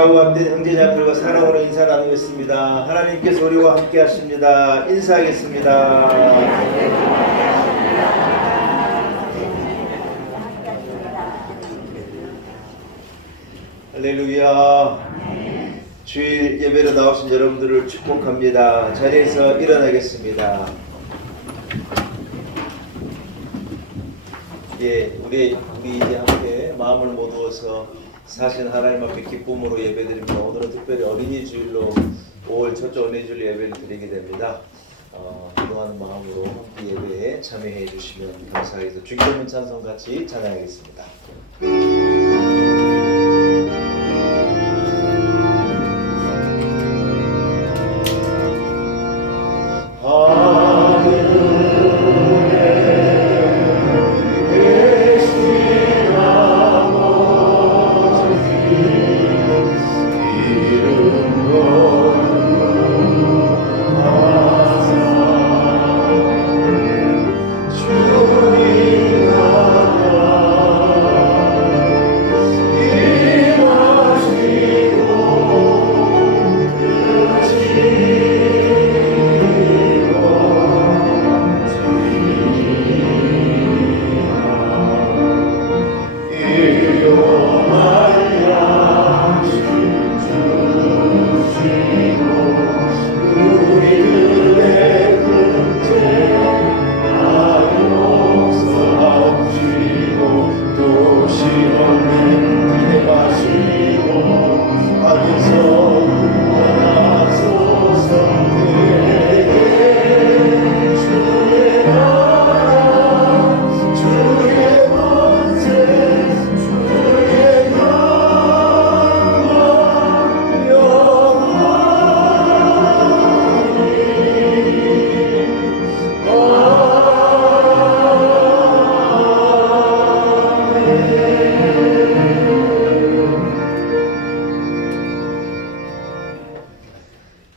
합된 형제자매들과 사랑으로 인사 나누겠습니다. 하나님께서 우리와 함께 하십니다. 인사하겠습니다. 할렐루야. 주일 예배로 나오신 여러분들을 축복합니다. 자리에서 일어나겠습니다. 우리 이제 함께 마음을 모두어서 사신 하나님 앞에 기쁨으로 예배드립니다. 오늘은 특별히 어린이 주일로 5월 첫째 어린이 주일 예배를 드리게 됩니다. 기도하는 마음으로 함께 예배에 참여해 주시면 감사하겠습니다. 주기도문 찬송 같이 찬양하겠습니다.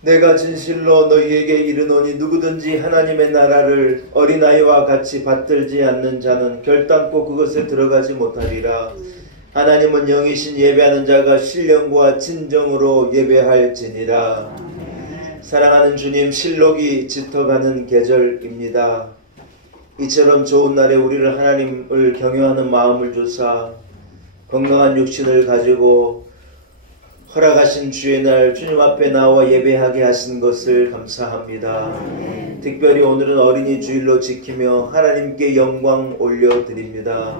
내가 진실로 너희에게 이르노니 누구든지 하나님의 나라를 어린아이와 같이 받들지 않는 자는 결단코 그것에 들어가지 못하리라. 하나님은 영이신 예배하는 자가 신령과 진정으로 예배할지니라. 사랑하는 주님, 실록이 짙어가는 계절입니다. 이처럼 좋은 날에 우리를 하나님을 경외하는 마음을 주사 건강한 육신을 가지고 허락하신 주의 날 주님 앞에 나와 예배하게 하신 것을 감사합니다. 특별히 오늘은 어린이 주일로 지키며 하나님께 영광 올려드립니다.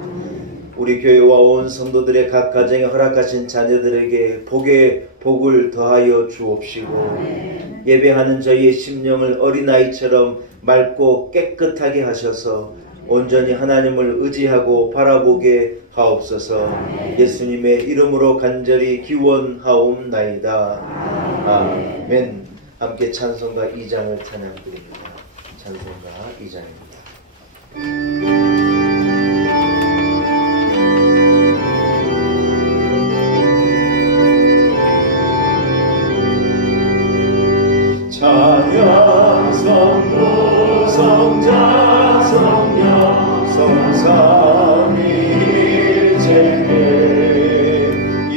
우리 교회와 온 성도들의 각 가정에 허락하신 자녀들에게 복에 복을 더하여 주옵시고 예배하는 저희의 심령을 어린아이처럼 맑고 깨끗하게 하셔서 온전히 하나님을 의지하고 바라보게 하옵소서. 예수님의 이름으로 간절히 기원하옵나이다. 아멘. 함께 찬송가 2장을 찬양드립니다. 찬송가 2장입니다. 찬양 성부 성자 성령 성삼위일체에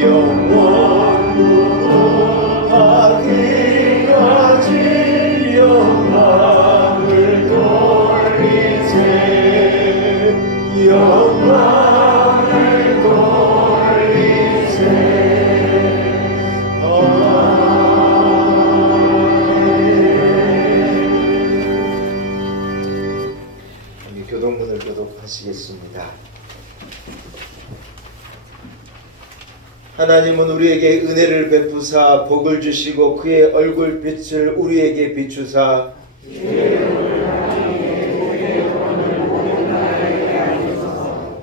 영원부터 하기까지 영광을 돌리세 영광을 돌리세. 교동문을 교독하시겠습니다. 하나님은 우리에게 은혜를 베푸사 복을 주시고 그의 얼굴빛을 우리에게 비추사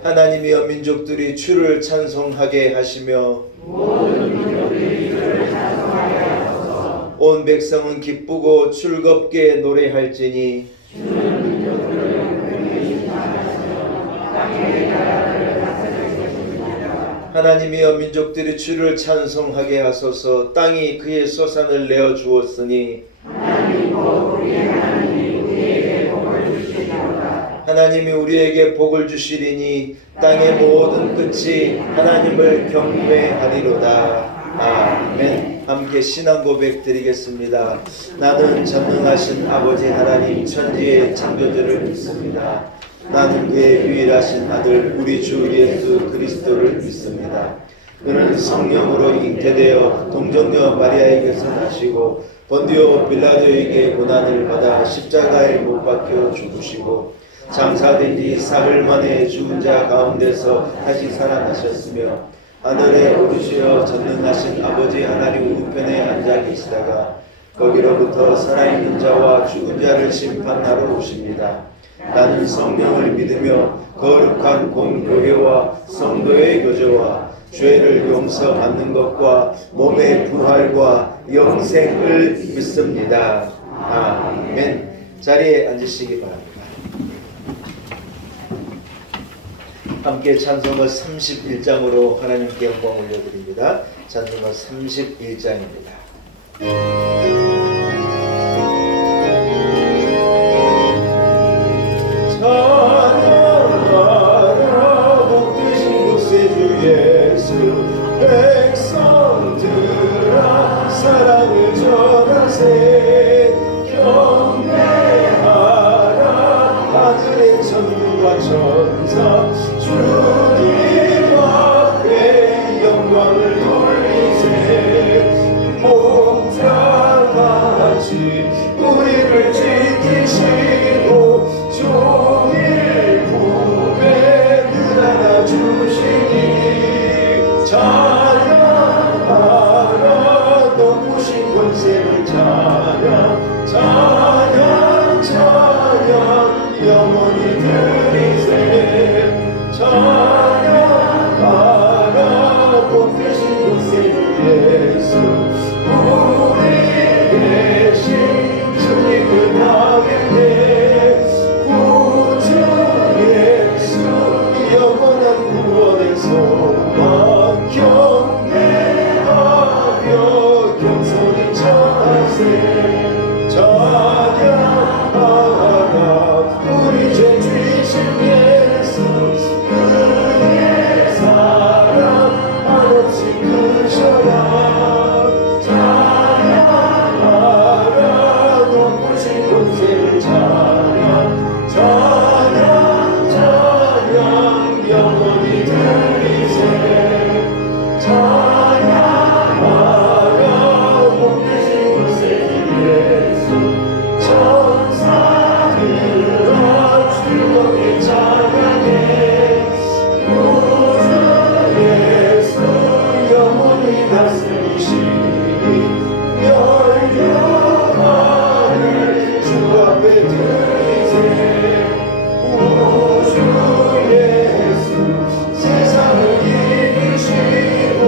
하나님이여 민족들이 주를 찬송하게 하시며 온 백성은 기쁘고 즐겁게 노래할지니 하나님이여 민족들이 주를 찬송하게 하소서. 땅이 그의 소산을 내어 주었으니 하나님이 우리에게 복을 주시리니 땅의 모든 끝이 하나님을 경배하리로다. 아멘. 함께 신앙 고백 드리겠습니다. 나는 전능하신 아버지 하나님 천지의 창조주를 믿습니다. 나는 그의 유일하신 아들 우리 주 예수 그리스도를 믿습니다. 그는 성령으로 잉태되어 동정녀 마리아에게서 나시고 본디오 빌라도에게 고난을 받아 십자가에 못 박혀 죽으시고 장사된 지 사흘 만에 죽은 자 가운데서 다시 살아나셨으며 하늘에 오르시어 전능하신 아버지 하나님 우편에 앉아 계시다가 거기로부터 살아있는 자와 죽은 자를 심판하러 오십니다. 나는 성령을 믿으며 거룩한 공교회와 성도의 교제와 죄를 용서받는 것과 몸의 부활과 영생을 믿습니다. 아멘. 자리에 앉으시기 바랍니다. 함께 찬송가 31장으로 하나님께 영광 올려드립니다. 찬송가 31장입니다. 찬양하라 복되신 구세주 예수 백성들아 사랑을 전하세 경배하라 하늘의 천부와 천사 주님 앞에 영광을 돌리세 목자같이 우리를 지키시고 종일 품에 늘 안아주시니 찬양하라 높으신 권세를 찬양 찬양 찬양 영원히 드리세 찬양하라 복되신 구세주 예수 우리 대신 주님을 당했네 구주 예수 영원한 구원의 소망 경배하며 겸손히 전하세 찬양하라 우리 죄 주이신 예수 그의 사랑 한없이 크셔라 찬양하라 높으신 권세를 찬양 찬양 찬양 영원히 드리세 찬양하라 복되신 권세를 예수 천사들아 즐겁게 찬양해 구주 예수 영원히 다스리시니 멸류관을 주 앞에 드리세 구주 예수 세상을 이기시고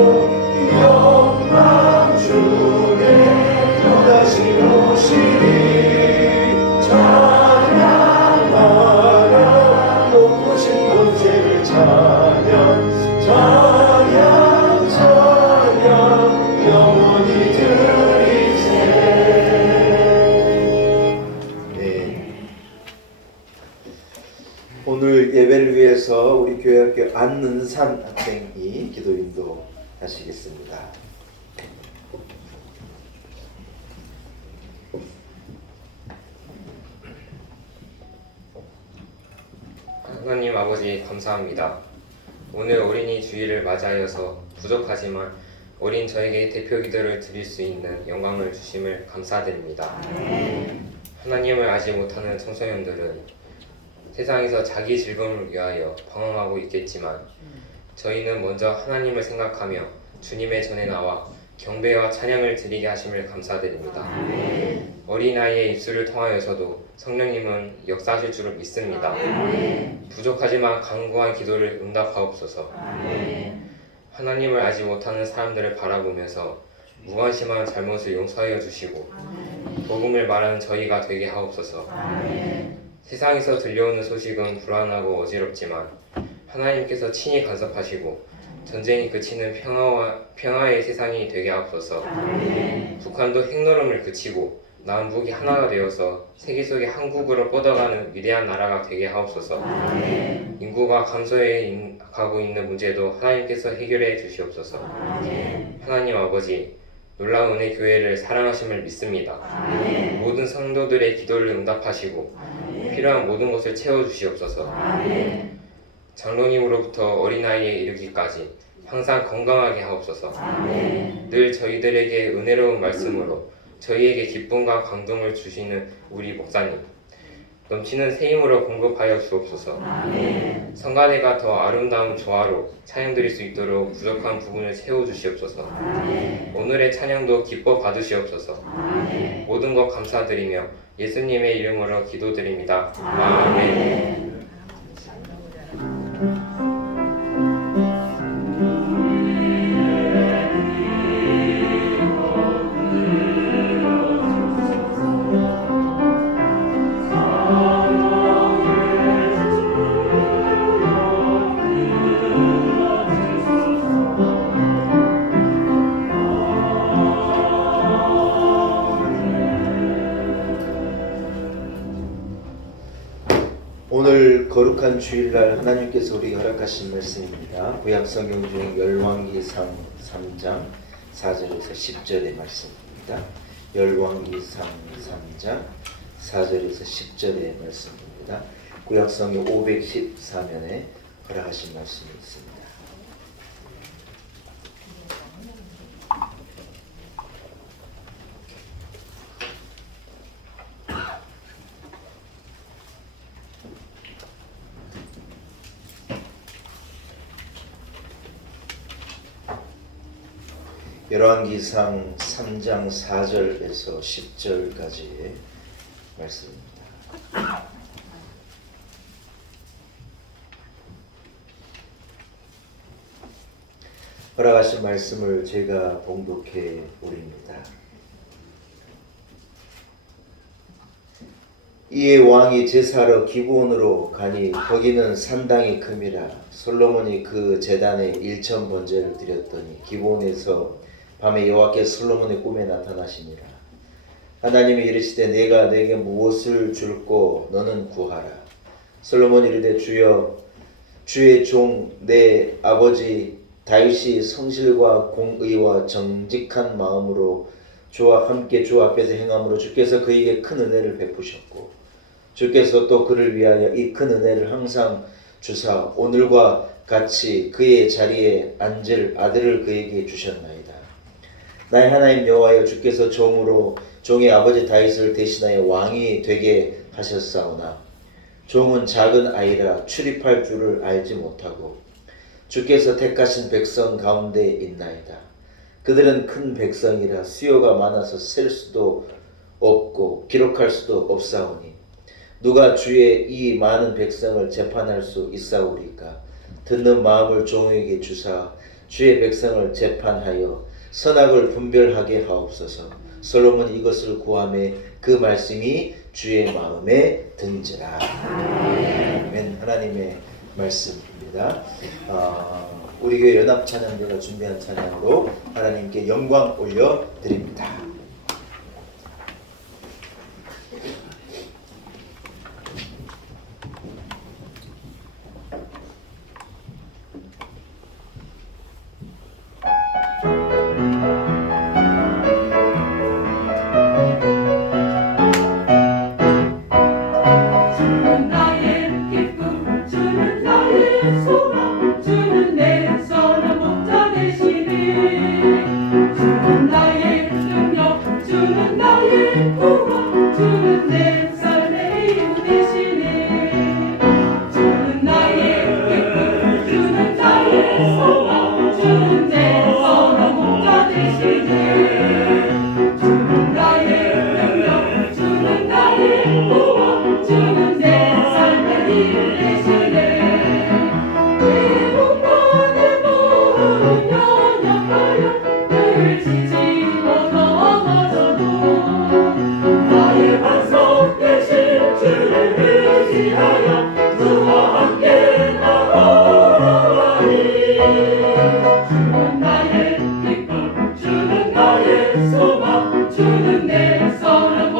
영광 중에 또다시 오시니 찬양하라 높으신 권세를 찬양 찬양 찬양 영원히 드리세. 네. 오늘 예배를 위해서 우리 교회학교 안는산 학생이 기도 인도 하시겠습니다. 하나님 아버지 감사합니다. 오늘 어린이 주일을 맞이하여서 부족하지만 어린 저에게 대표 기도를 드릴 수 있는 영광을 주심을 감사드립니다. 하나님을 알지 못하는 청소년들은 세상에서 자기 즐거움을 위하여 방황하고 있겠지만 저희는 먼저 하나님을 생각하며 주님의 전에 나와 경배와 찬양을 드리게 하심을 감사드립니다. 어린아이의 입술을 통하여서도 성령님은 역사하실 줄을 믿습니다. 부족하지만 간구한 기도를 응답하옵소서. 하나님을 알지 못하는 사람들을 바라보면서 무관심한 잘못을 용서하여 주시고 복음을 말하는 저희가 되게 하옵소서. 세상에서 들려오는 소식은 불안하고 어지럽지만 하나님께서 친히 간섭하시고 전쟁이 그치는 평화의 세상이 되게 하옵소서. 북한도 핵노름을 그치고 남북이 하나가 되어서 세계 속에 한국으로 뻗어가는 위대한 나라가 되게 하옵소서. 인구가 감소해 가고 있는 문제도 하나님께서 해결해 주시옵소서. 하나님 아버지, 놀라운 은혜 교회를 사랑하심을 믿습니다. 모든 성도들의 기도를 응답하시고 필요한 모든 것을 채워주시옵소서. 장로님으로부터 어린아이에 이르기까지 항상 건강하게 하옵소서. 늘 저희들에게 은혜로운 말씀으로 저희에게 기쁨과 감동을 주시는 우리 목사님, 넘치는 새 힘으로 공급하여 주옵소서. 성가대가 더 아름다운 조화로 찬양드릴 수 있도록 부족한 부분을 채워주시옵소서. 오늘의 찬양도 기뻐 받으시옵소서. 모든 것 감사드리며 예수님의 이름으로 기도드립니다. 아멘. 오늘 거룩한 주일날 하나님께서 우리에게 허락하신 말씀입니다. 구약성경 중에 열왕기상 3장 4절에서 10절의 말씀입니다. 열왕기상 3장 4절에서 10절의 말씀입니다. 구약성경 514면에 허락하신 말씀이 있습니다. 열왕기상 3장 4절에서 10절까지의 말씀입니다. 허락하신 말씀을 제가 봉독해 올립니다. 이에 왕이 제사하러 기브온으로 가니 거기는 산당이 큼이라. 솔로몬이 그 제단에 1천 번제를 드렸더니 기브온에서 밤에 여호와께서 솔로몬의 꿈에 나타나시니라. 하나님이 이르시되 내가 내게 무엇을 줄꼬 너는 구하라. 솔로몬이 이르되 주여 주의 종 내 아버지 다윗이 성실과 공의와 정직한 마음으로 주와 함께 주 앞에서 행함으로 주께서 그에게 큰 은혜를 베푸셨고 주께서 또 그를 위하여 이 큰 은혜를 항상 주사 오늘과 같이 그의 자리에 앉을 아들을 그에게 주셨나이다. 나의 하나님 여호와여 주께서 종으로 종의 아버지 다윗을 대신하여 왕이 되게 하셨사오나 종은 작은 아이라 출입할 줄을 알지 못하고 주께서 택하신 백성 가운데 있나이다. 그들은 큰 백성이라 수요가 많아서 셀 수도 없고 기록할 수도 없사오니 누가 주의 이 많은 백성을 재판할 수 있사오리까. 듣는 마음을 종에게 주사 주의 백성을 재판하여 선악을 분별하게 하옵소서. 솔로몬이 이것을 구하매 그 말씀이 주의 마음에 든지라. 아멘. 하나님의 말씀입니다. 우리 교회 연합찬양대가 준비한 찬양으로 하나님께 영광 올려 드립니다. 주는 내 소망 주는 내 선한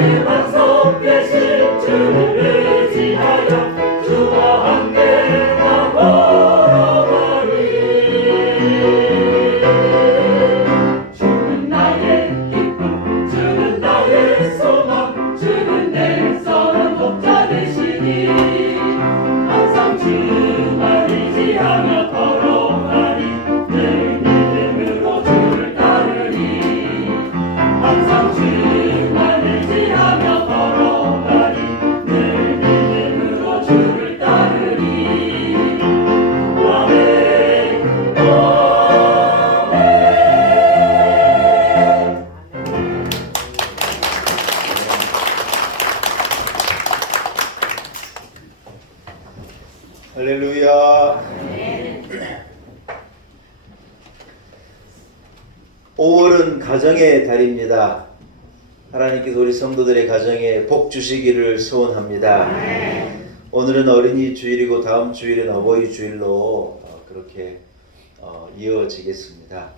나의 반석 되신 주를 의지하여 주와 함께 나 걸어가리. 주는 나의 기쁨, 주는 나의 소망, 주는 내 선한 목자 되시니 항상 주만 의지하며 걸어가리. 늘 믿음으로 주를 따르리. 항상 주만 의지하며 걸어가리. 늘 믿음으로 주를 따르리. 아멘, 아멘. 할렐루야. 5월은 가정의 달입니다. 하나님께서 우리 성도들의 가정에 복 주시기를 소원합니다. 오늘은 어린이 주일이고 다음 주일은 어버이 주일로 그렇게 이어지겠습니다.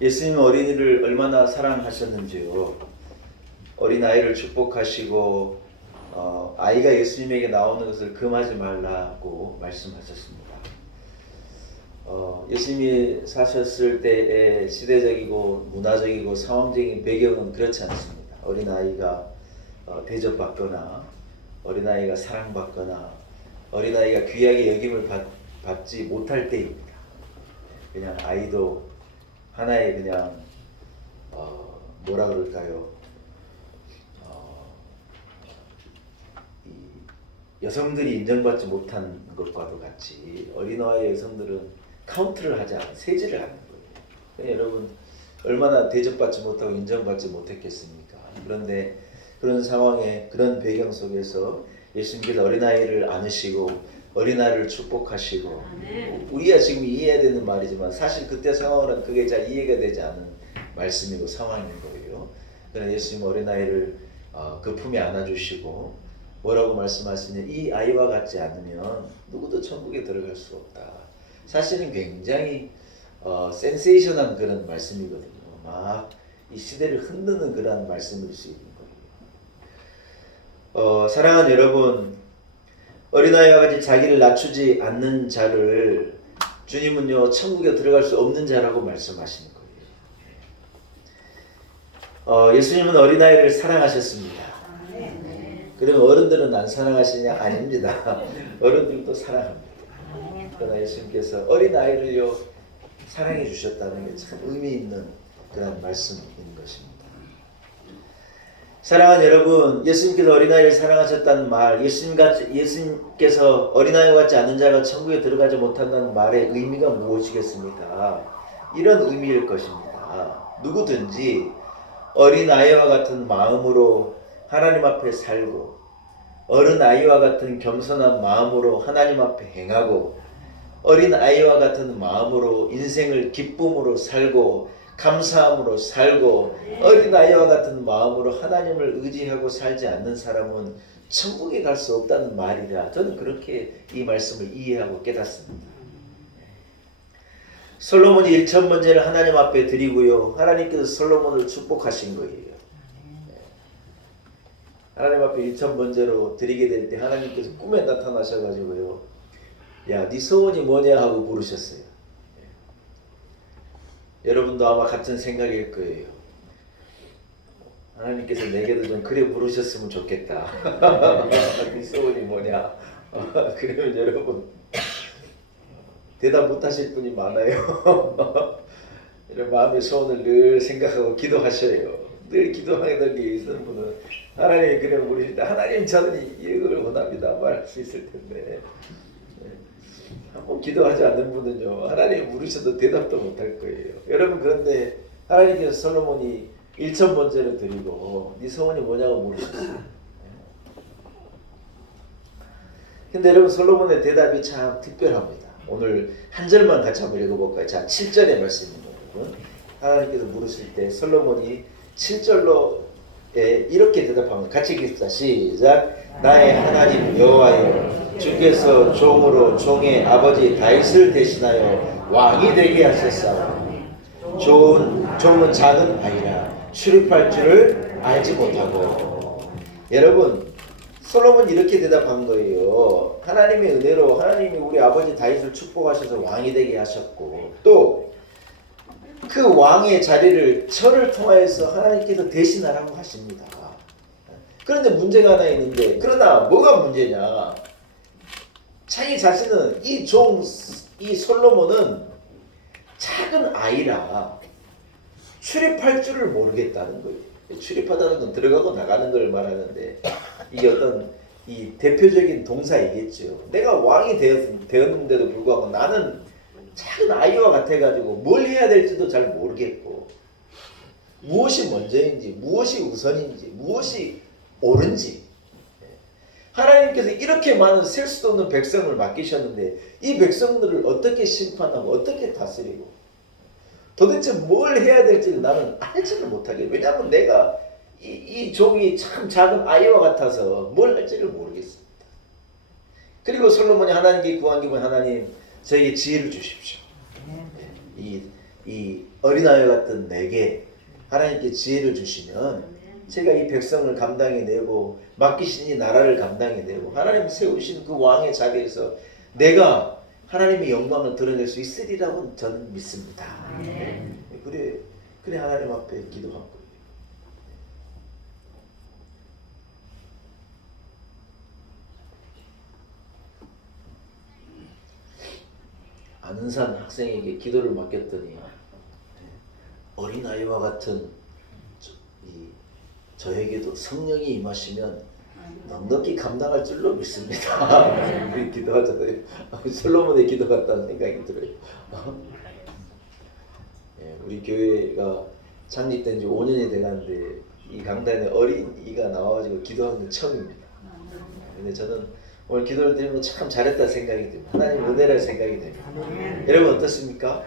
예수님은 어린이를 얼마나 사랑하셨는지요. 어린아이를 축복하시고 아이가 예수님에게 나오는 것을 금하지 말라고 말씀하셨습니다. 예수님이 사셨을 때의 시대적이고 문화적이고 상황적인 배경은 그렇지 않습니다. 어린아이가 대접받거나 어린아이가 사랑받거나 어린아이가 귀하게 여김을 받지 못할 때입니다. 그냥 아이도 하나의 그냥 뭐라 그럴까요? 이 여성들이 인정받지 못한 것과도 같이 어린아이의 여성들은 카운트를 하지 않아 세지를 하는 거예요. 여러분 얼마나 대접받지 못하고 인정받지 못했겠습니까? 그런데 그런 상황에 그런 배경 속에서 예수님께서 어린아이를 안으시고 어린아이를 축복하시고 우리가 지금 이해해야 되는 말이지만 사실 그때 상황은 그게 잘 이해가 되지 않은 말씀이고 상황인 거예요. 그러나 예수님 어린아이를 그 품에 안아주시고 뭐라고 말씀하시냐, 이 아이와 같지 않으면 누구도 천국에 들어갈 수 없다. 사실은 굉장히 센세이션한 그런 말씀이거든요. 막 이 시대를 흔드는 그런 말씀일 수 있는 거예요. 사랑하는 여러분, 어린아이와 같이 자기를 낮추지 않는 자를 주님은요 천국에 들어갈 수 없는 자라고 말씀하시는 거예요. 예수님은 어린아이를 사랑하셨습니다. 그러면 어른들은 안 사랑하시냐? 아닙니다. 어른들도 사랑합니다. 그러나 예수님께서 어린아이를요 사랑해 주셨다는 게 참 의미 있는 그런 말씀인 것입니다. 사랑하는 여러분, 예수님께서 어린아이를 사랑하셨다는 말, 예수님께서 어린아이와 같지 않은 자가 천국에 들어가지 못한다는 말의 의미가 무엇이겠습니까? 이런 의미일 것입니다. 누구든지 어린아이와 같은 마음으로 하나님 앞에 살고 어린아이와 같은 겸손한 마음으로 하나님 앞에 행하고 어린아이와 같은 마음으로 인생을 기쁨으로 살고 감사함으로 살고 어린아이와 같은 마음으로 하나님을 의지하고 살지 않는 사람은 천국에 갈 수 없다는 말이라 저는 그렇게 이 말씀을 이해하고 깨닫습니다. 솔로몬이 1,000번제를 하나님 앞에 드리고요. 하나님께서 솔로몬을 축복하신 거예요. 하나님 앞에 1,000번제로 드리게 될 때 하나님께서 꿈에 나타나셔가지고요. 야, 네 소원이 뭐냐 하고 물으셨어요. 여러분도 아마 같은 생각일 거예요. 하나님께서 내게도 좀 그래 물으셨으면 좋겠다. 네 소원이 뭐냐? 그러면 여러분 대답 못하실 분이 많아요. 이런 마음의 소원을 늘 생각하고 기도하셔요. 늘 기도하게 될 일이 있는 분은 하나님이 그래 물으실 때 하나님 저는 이걸 원합니다 말할 수 있을 텐데 한번 기도하지 않는 분은요 하나님이 물으셔도 대답도 못할 거예요. 여러분 그런데 하나님께서 솔로몬이 1,000번제를 드리고 네 소원이 뭐냐고 물으셨어요. 근데 여러분 솔로몬의 대답이 참 특별합니다. 오늘 한 절만 같이 한번 읽어볼까요? 자, 7절의 말씀입니다. 여러분. 하나님께서 물으실 때 솔로몬이 7절로 이렇게 대답합니다. 같이 읽읍시다. 시작. 나의 하나님 여호와여, 주께서 종으로 종의 아버지 다윗을 대신하여 왕이 되게 하셨사오니 좋은 종은 작은 아이라 출입할 줄을 알지 못하고. 여러분, 솔로몬이 이렇게 대답한 거예요. 하나님의 은혜로 하나님이 우리 아버지 다윗을 축복하셔서 왕이 되게 하셨고, 또 그 왕의 자리를 저를 통하여서 하나님께서 대신하라고 하십니다. 그런데 문제가 하나 있는데, 그러나 뭐가 문제냐? 자기 자신은 이 솔로몬은 작은 아이라 출입할 줄을 모르겠다는 거예요. 출입하다는 건 들어가고 나가는 걸 말하는데, 이게 어떤 이 대표적인 동사이겠죠. 내가 왕이 되었는데도 불구하고 나는 작은 아이와 같아가지고 뭘 해야 될지도 잘 모르겠고, 무엇이 먼저인지, 무엇이 우선인지, 무엇이 옳은지. 하나님께서 이렇게 많은 셀 수도 없는 백성을 맡기셨는데 이 백성들을 어떻게 심판하고 어떻게 다스리고 도대체 뭘 해야 될지를 나는 알지를 못하게. 왜냐하면 내가 이 종이 참 작은 아이와 같아서 뭘 할지를 모르겠습니다. 그리고 솔로몬이 하나님께 구한 게 뭐냐면, 하나님 저에게 지혜를 주십시오. 이 어린아이 같은 내게 하나님께 지혜를 주시면 제가 이 백성을 감당해내고 맡기신 이 나라를 감당해내고 하나님 세우신 그 왕의 자리에서 내가 하나님의 영광을 드러낼 수 있으리라고 저는 믿습니다. 그래 하나님 앞에 기도한 거예요. 안은산 학생에게 기도를 맡겼더니 어린아이와 같은 저에게도 성령이 임하시면 넉넉히 감당할 줄로 믿습니다. 우리 기도하잖아요. 솔로몬의 기도 같다는 생각이 들어요. 우리 교회가 창립된 지 5년이 돼가는데 이 강단에 어린이가 나와가지고 기도하는 건 처음입니다. 근데 저는 오늘 기도를 드리면 참 잘했다 생각이 듭니다. 하나님 은혜를 생각이 됩니다. 여러분 어떻습니까?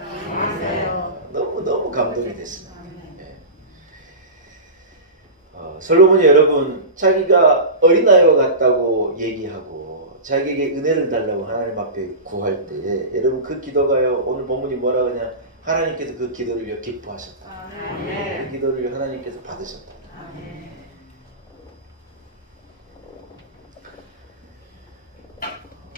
너무 감동이 됐습니다. 솔로몬이 여러분 자기가 어린아이와 같다고 얘기하고 자기에게 은혜를 달라고 하나님 앞에 구할 때 여러분 그 기도가요, 오늘 본문이 뭐라고 하냐, 하나님께서 그 기도를 기뻐하셨다. 그 기도를 하나님께서 받으셨다.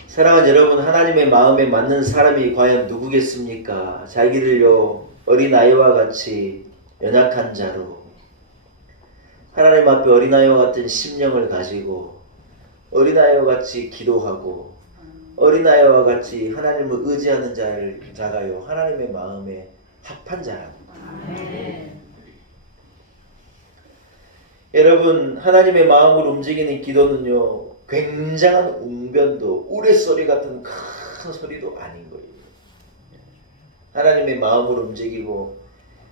사랑하는 여러분, 하나님의 마음에 맞는 사람이 과연 누구겠습니까? 자기들요 어린아이와 같이 연약한 자로 하나님 앞에 어린아이와 같은 심령을 가지고 어린아이와 같이 기도하고 어린아이와 같이 하나님을 의지하는 자가요 하나님의 마음에 합한 자랍니다. 여러분, 하나님의 마음을 움직이는 기도는요 굉장한 웅변도 우레소리 같은 큰 소리도 아닌 거예요. 하나님의 마음을 움직이고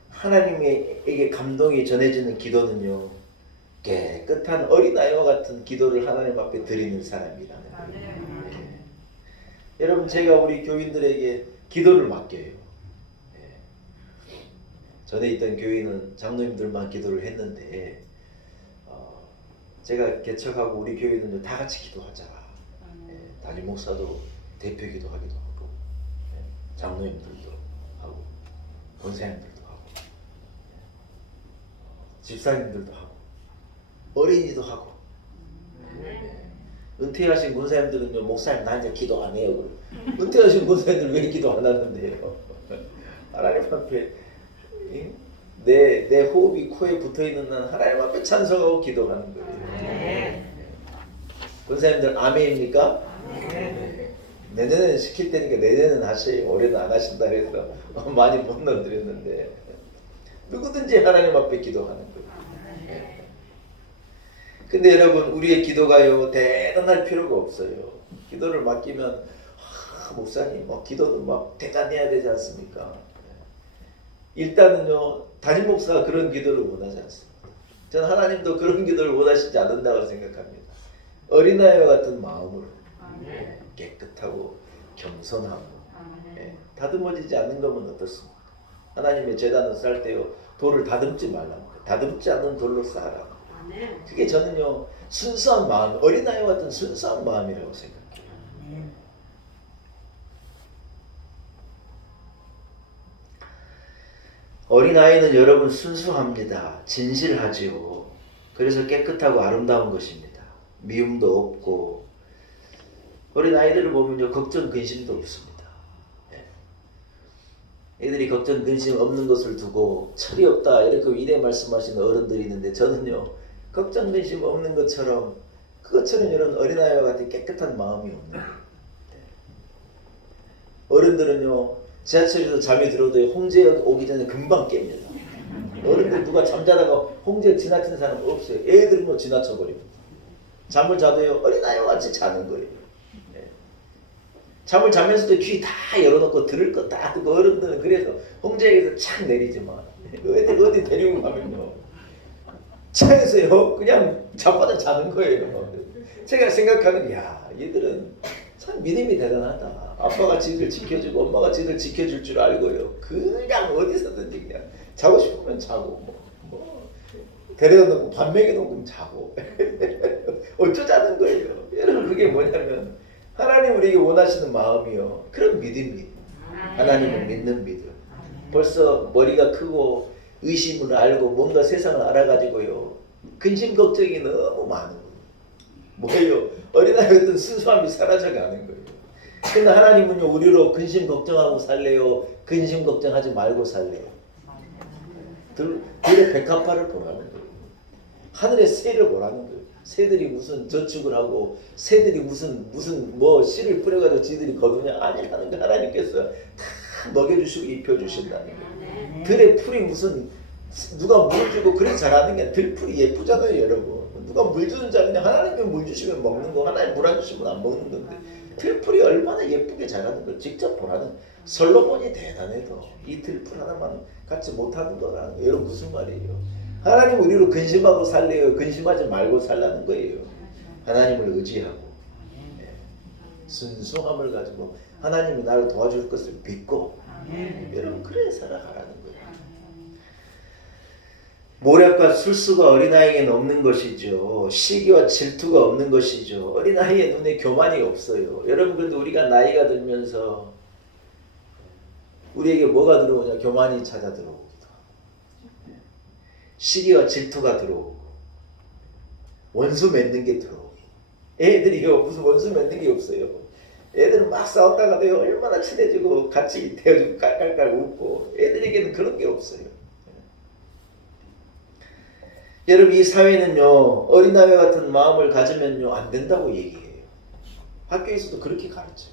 하나님에게 감동이 전해지는 기도는요 깨끗한 어린아이와 같은 기도를 하나님 앞에 드리는 사람이라는 거예요. 여러분, 제가 우리 교인들에게 기도를 맡겨요. 전에 있던 교회는 장로님들만 기도를 했는데 제가 개척하고 우리 교회는 다 같이 기도하자. 담임 목사도 대표 기도하기도 하고 장로님들도 하고 권사님들도 하고 집사님들도 하고 어린이도 하고 은퇴하신 권사님들은요 목사님 나 이제 기도 안 해요. 은퇴하신 권사님들 왜 기도 안 하는데요? 하나님 앞에 내 호흡이 코에 붙어있는 난 하나님 앞에 찬송하고 기도하는 거예요. 권사님들 아멘입니까? 내년에는 시킬 테니까 내년에는 하세요. 올해는 안 하신다 해서 많이 못 넣어드렸는데 누구든지 하나님 앞에 기도하는 거예요. 근데 여러분, 우리의 기도가요 대단할 필요가 없어요. 기도를 맡기면 목사님 기도도 막 대단해야 되지 않습니까? 일단은요 담임 목사가 그런 기도를 원하지 않습니다. 저는 하나님도 그런 기도를 원하시지 않는다고 생각합니다. 어린아이와 같은 마음으로 깨끗하고 겸손하고 다듬어지지 않는 거면 어떻습니까? 하나님의 제단을 쌓을 때요 돌을 다듬지 말라고, 다듬지 않는 돌로 쌓으라고. 그게 저는요 순수한 마음, 어린아이와 같은 순수한 마음이라고 생각해요. 어린아이는 여러분 순수합니다. 진실하지요. 그래서 깨끗하고 아름다운 것입니다. 미움도 없고 어린아이들을 보면요 걱정 근심도 없습니다. 애들이 걱정 근심 없는 것을 두고 철이 없다 이렇게 이래 말씀하시는 어른들이 있는데 저는요 걱정 근심 없는 것처럼 그것처럼 이런 어린아이와 같은 깨끗한 마음이 없는 거예요. 어른들은요 지하철에서 잠이 들어도 홍제역 오기 전에 금방 깹니다. 어른들 누가 잠자다가 홍제역 지나치는 사람 없어요. 애들은 뭐 지나쳐버립니다. 잠을 자도요 어린아이와 같이 자는 거예요. 잠을 자면서도 귀 다 열어놓고 들을 거 다 듣고 어른들은 그래서 홍제역에서 착 내리지만 애들 어디 데리고 가면요 차에서요 그냥 자빠져 자는 거예요. 제가 생각하는 야 얘들은 참 믿음이 대단하다. 아빠가 지들 지켜주고 엄마가 지들 지켜줄 줄 알고요 그냥 어디서든지 그냥 자고 싶으면 자고 뭐 데려다 놓고 밥 먹여놓고 자고 어쩌자는 거예요. 여러분 그게 뭐냐면 하나님 우리에게 원하시는 마음이요 그런 믿음이에요. 하나님을 믿는 믿음. 벌써 머리가 크고 의심을 알고 뭔가 세상을 알아가지고요 근심 걱정이 너무 많은 거예요. 뭐예요? 어린아이 같은 순수함이 사라져가는 거예요. 근데 하나님은요 우리로 근심 걱정하고 살래요? 근심 걱정하지 말고 살래요? 들의 백합화를 보라는 거예요. 하늘의 새를 보라는 거예요. 새들이 무슨 저축을 하고 새들이 무슨 뭐 씨를 뿌려가지고 지들이 거두냐 아니라는 거 하나님께서 다 먹여주시고 입혀주신다는 거예요. 들의 풀이 무슨 누가 물 주고 그래 잘하는 게 들풀이 예쁘잖아요 여러분. 누가 물 주는 자는 하나님께 물 주시면 먹는 거 하나님 물 안 주시면 안 먹는 건데 들풀이 얼마나 예쁘게 자라는 걸 직접 보라는 솔로몬이 대단해도 이 들풀 하나만 갖지 못하는 거라는 거예요. 여러분 무슨 말이에요? 하나님 우리로 근심하고 살래요? 근심하지 말고 살라는 거예요. 하나님을 의지하고 순수함을 가지고 하나님이 나를 도와줄 것을 믿고 여러분 그래 살아가라는 거예요. 모략과 술수가 어린아이에게는 없는 것이죠. 시기와 질투가 없는 것이죠. 어린아이의 눈에 교만이 없어요. 여러분 그런데 우리가 나이가 들면서 우리에게 뭐가 들어오냐? 교만이 찾아 들어오기도 하고 시기와 질투가 들어오고 원수 맺는 게 들어오고 애들이요 무슨 원수 맺는 게 없어요. 애들은 막 싸웠다가도요 얼마나 친해지고 같이 대어주고 깔깔깔 웃고 애들에게는 그런 게 없어요. 여러분 이 사회는요 어린아이 같은 마음을 가지면요 안 된다고 얘기해요. 학교에서도 그렇게 가르쳐요.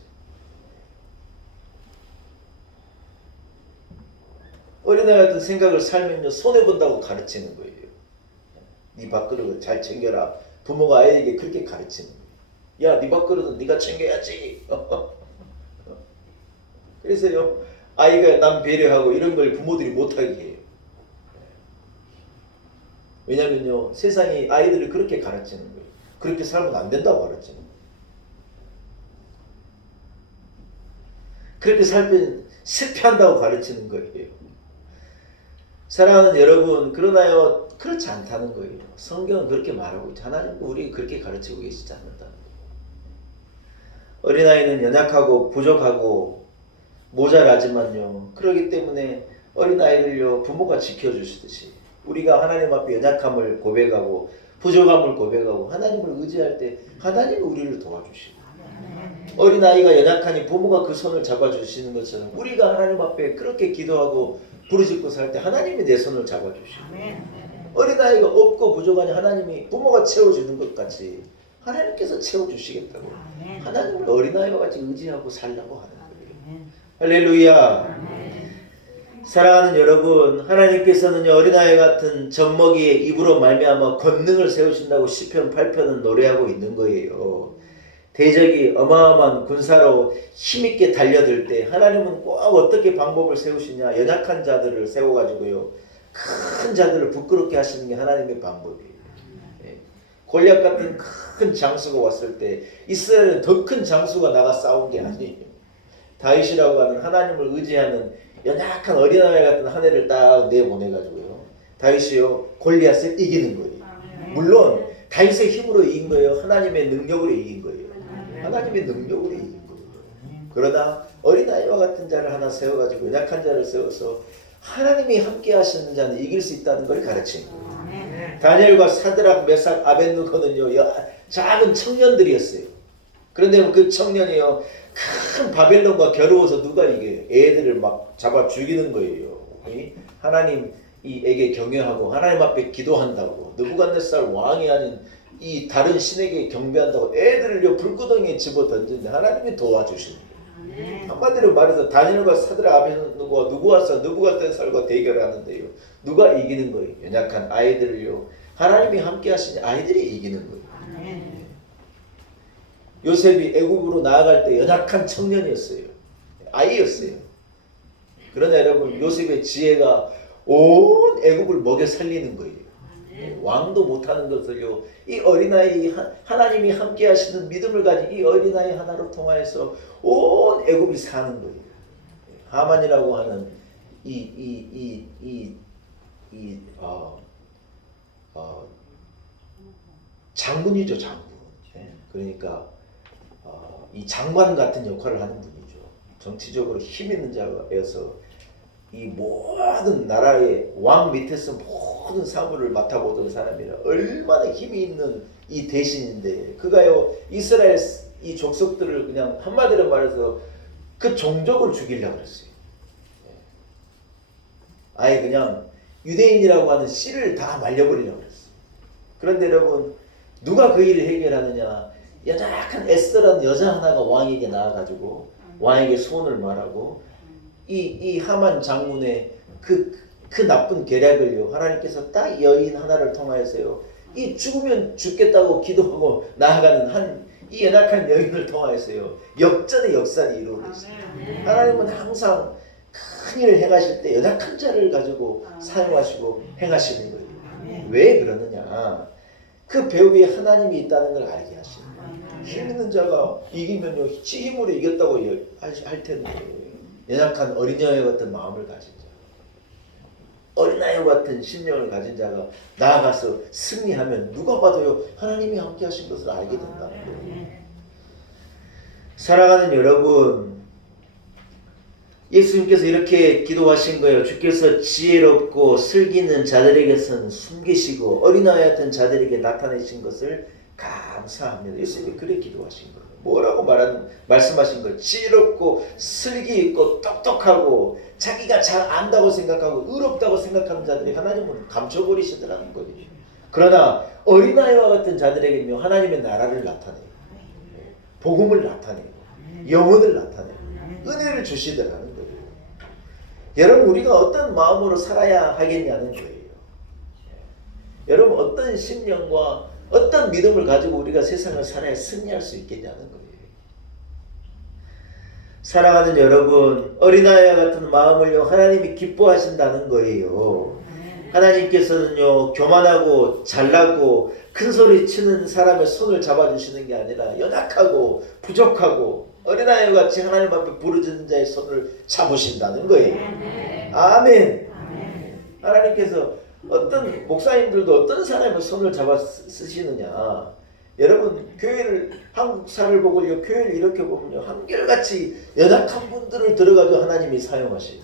어린아이 같은 생각을 살면요 손해본다고 가르치는 거예요. 네 밥그릇을 잘 챙겨라. 부모가 아이에게 그렇게 가르치는 거예요. 야, 네 밥그릇은 네가 챙겨야지. 그래서요 아이가 남 배려하고 이런 걸 부모들이 못하게 해요. 왜냐면요 세상이 아이들을 그렇게 가르치는 거예요. 그렇게 살면 안 된다고 가르치는 거예요. 그렇게 살면 실패한다고 가르치는 거예요. 사랑하는 여러분 그러나요 그렇지 않다는 거예요. 성경은 그렇게 말하고 있죠. 하나님도 우리 그렇게 가르치고 계시지 않는다는 거예요. 어린아이는 연약하고 부족하고 모자라지만요 그렇기 때문에 어린아이를요 부모가 지켜주시듯이 우리가 하나님 앞에 연약함을 고백하고 부족함을 고백하고 하나님을 의지할 때 하나님이 우리를 도와주시고 어린아이가 연약하니 부모가 그 손을 잡아주시는 것처럼 우리가 하나님 앞에 그렇게 기도하고 부르짖고 살 때 하나님이 내 손을 잡아주시고 어린아이가 없고 부족하니 하나님이 부모가 채워주는 것 같이 하나님께서 채워주시겠다고 하나님을 어린아이와 같이 의지하고 살라고 하는 거예요. 할렐루야. 사랑하는 여러분 하나님께서는 어린아이 같은 젖먹이의 입으로 말미암아 권능을 세우신다고 시편 8편은 노래하고 있는 거예요. 대적이 어마어마한 군사로 힘있게 달려들 때 하나님은 꼭 어떻게 방법을 세우시냐 연약한 자들을 세워가지고요 큰 자들을 부끄럽게 하시는 게 하나님의 방법이에요. 골리앗 같은 큰 장수가 왔을 때 이스라엘은 더 큰 장수가 나가 싸운 게 아니에요. 다윗이라고 하는 하나님을 의지하는 연약한 어린아이 같은 한 애를 딱 내보내가지고요 다윗이요 골리앗을 이기는 거예요. 물론 다윗의 힘으로 이긴 거예요? 하나님의 능력으로 이긴 거예요? 하나님의 능력으로 이긴 거예요. 그러나 어린아이와 같은 자를 하나 세워가지고 연약한 자를 세워서 하나님이 함께 하시는 자는 이길 수 있다는 걸 가르친 거예요. 다니엘과 사드락, 메삭, 아벳느고는요 작은 청년들이었어요. 그런데 그 청년이요 큰 바벨론과 겨루어서 누가 이게 애들을 막 잡아 죽이는 거예요. 하나님에게 경외하고 하나님 앞에 기도한다고 느부갓네살 왕이 아닌 이 다른 신에게 경배한다고 애들을요 불구덩이에 집어 던지는데 하나님이 도와주시는 거예요. 한마디로 말해서 다니엘과 사드락, 아벳느고가 누구 와서 느부갓네살과 대결하는데요 누가 이기는 거예요? 연약한 아이들을요 하나님이 함께 하시니 아이들이 이기는 거예요. 요셉이 애굽으로 나아갈 때 연약한 청년이었어요. 아이였어요. 그러나 여러분 요셉의 지혜가 온 애굽을 먹여 살리는 거예요. 왕도 못하는 것을요 이 어린아이 하나님이 함께 하시는 믿음을 가진 이 어린아이 하나로 통하여서 온 애굽이 사는 거예요. 하만이라고 하는 장군이죠, 장군. 그러니까 이 장관 같은 역할을 하는 분이죠. 정치적으로 힘 있는 자여서 이 모든 나라의 왕 밑에서 모든 사무를 맡아보던 사람이라 얼마나 힘이 있는 이 대신인데 그가요 이스라엘 이 족속들을 그냥 한마디로 말해서 그 종족을 죽이려고 그랬어요. 아예 그냥 유대인이라고 하는 씨를 다 말려버리려고 그랬어요. 그런데 여러분 누가 그 일을 해결하느냐? 연약한 에스더라는 여자 하나가 왕에게 나와가지고 왕에게 소원을 말하고 이 하만 장군의 그 나쁜 계략을요 하나님께서 딱 여인 하나를 통하여서요 이 죽으면 죽겠다고 기도하고 나아가는 이 연약한 여인을 통하여서요 역전의 역사를 이루어냈어요. 하나님은 항상 큰 일을 행하실 때 연약한 자를 가지고 사용하시고 행하시는 거예요. 왜 그러느냐? 그 배후에 하나님이 있다는 걸 알게 하시는 거예요. 힘 있는 자가 이기면요 지 힘으로 이겼다고 할 텐데 연약한 어린아이 같은 마음을 가진 자, 어린아이 같은 심령을 가진 자가 나아가서 승리하면 누가 봐도요 하나님이 함께 하신 것을 알게 된다는 거예요. 사랑하는 여러분, 예수님께서 이렇게 기도하신 거예요. 주께서 지혜롭고 슬기는 자들에게선 숨기시고 어린아이 같은 자들에게 나타내신 것을 감사합니다. 예수님이 그래 기도하신 거예요. 뭐라고 말씀하신 거예요? 지혜롭고 슬기 있고 똑똑하고 자기가 잘 안다고 생각하고 의롭다고 생각하는 자들이 하나님은 감춰버리시더라는 거예요. 그러나 어린아이와 같은 자들에게는 하나님의 나라를 나타내고 복음을 나타내고 영혼을 나타내고 은혜를 주시더라는 거예요. 여러분 우리가 어떤 마음으로 살아야 하겠냐는 거예요. 여러분 어떤 심령과 어떤 믿음을 가지고 우리가 세상을 살아야 승리할 수 있겠냐는 거예요. 사랑하는 여러분, 어린아이와 같은 마음을요 하나님이 기뻐하신다는 거예요. 하나님께서는요 교만하고 잘나고 큰 소리 치는 사람의 손을 잡아주시는 게 아니라 연약하고 부족하고 어린아이와 같이 하나님 앞에 부르짖는 자의 손을 잡으신다는 거예요. 아멘. 하나님께서 어떤 목사님들도 어떤 사람의 손을 잡아 쓰시느냐. 여러분 교회를 한국사를 보고 교회를 이렇게 보면요 한결같이 연약한 분들을 들어가지고 하나님이 사용하시죠.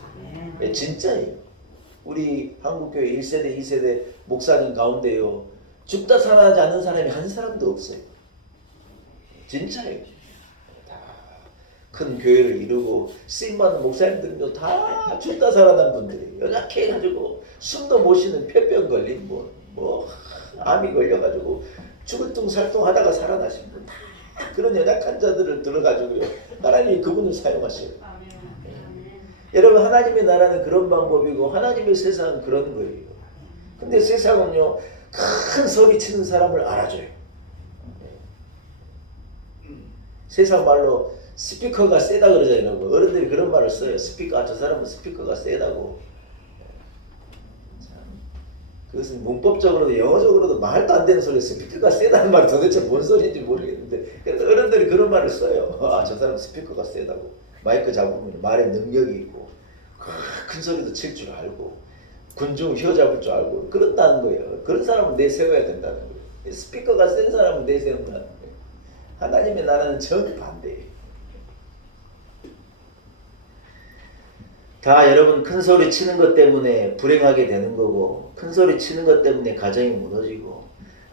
진짜예요. 우리 한국교회 1세대 2세대 목사님 가운데요 죽다 살아나지 않는 사람이 한 사람도 없어요. 진짜예요. 큰 교회를 이루고 쓰임받는 목사님들은요 다 죽다 살아난 분들이에요. 연약해가지고 숨도 못 쉬는 폐병 걸린 뭐 암이 걸려가지고 죽을 둥살둥 하다가 살아나신 분 다 그런 연약한 자들을 들어가지고요 하나님이 그분을 사용하셔요. 여러분 하나님의 나라는 그런 방법이고 하나님의 세상은 그런 거예요. 근데 세상은요 큰 소리 치는 사람을 알아줘요. 세상 말로 스피커가 세다 그러잖아요. 어른들이 그런 말을 써요. 스피커, 저 사람은 스피커가 세다고. 참, 그것은 문법적으로도 영어적으로도 말도 안 되는 소리. 스피커가 세다는 말이 도대체 뭔 소리인지 모르겠는데 그래서 어른들이 그런 말을 써요. 저 사람 스피커가 세다고. 마이크 잡으면 말에 능력이 있고 큰 소리도 칠 줄 알고 군중 혀 잡을 줄 알고 그런다는 거예요. 그런 사람은 내세워야 된다는 거예요. 스피커가 센 사람은 내세운다는 거예요. 하나님의 나라는 정반대예요. 다 여러분 큰 소리 치는 것 때문에 불행하게 되는 거고, 큰 소리 치는 것 때문에 가정이 무너지고,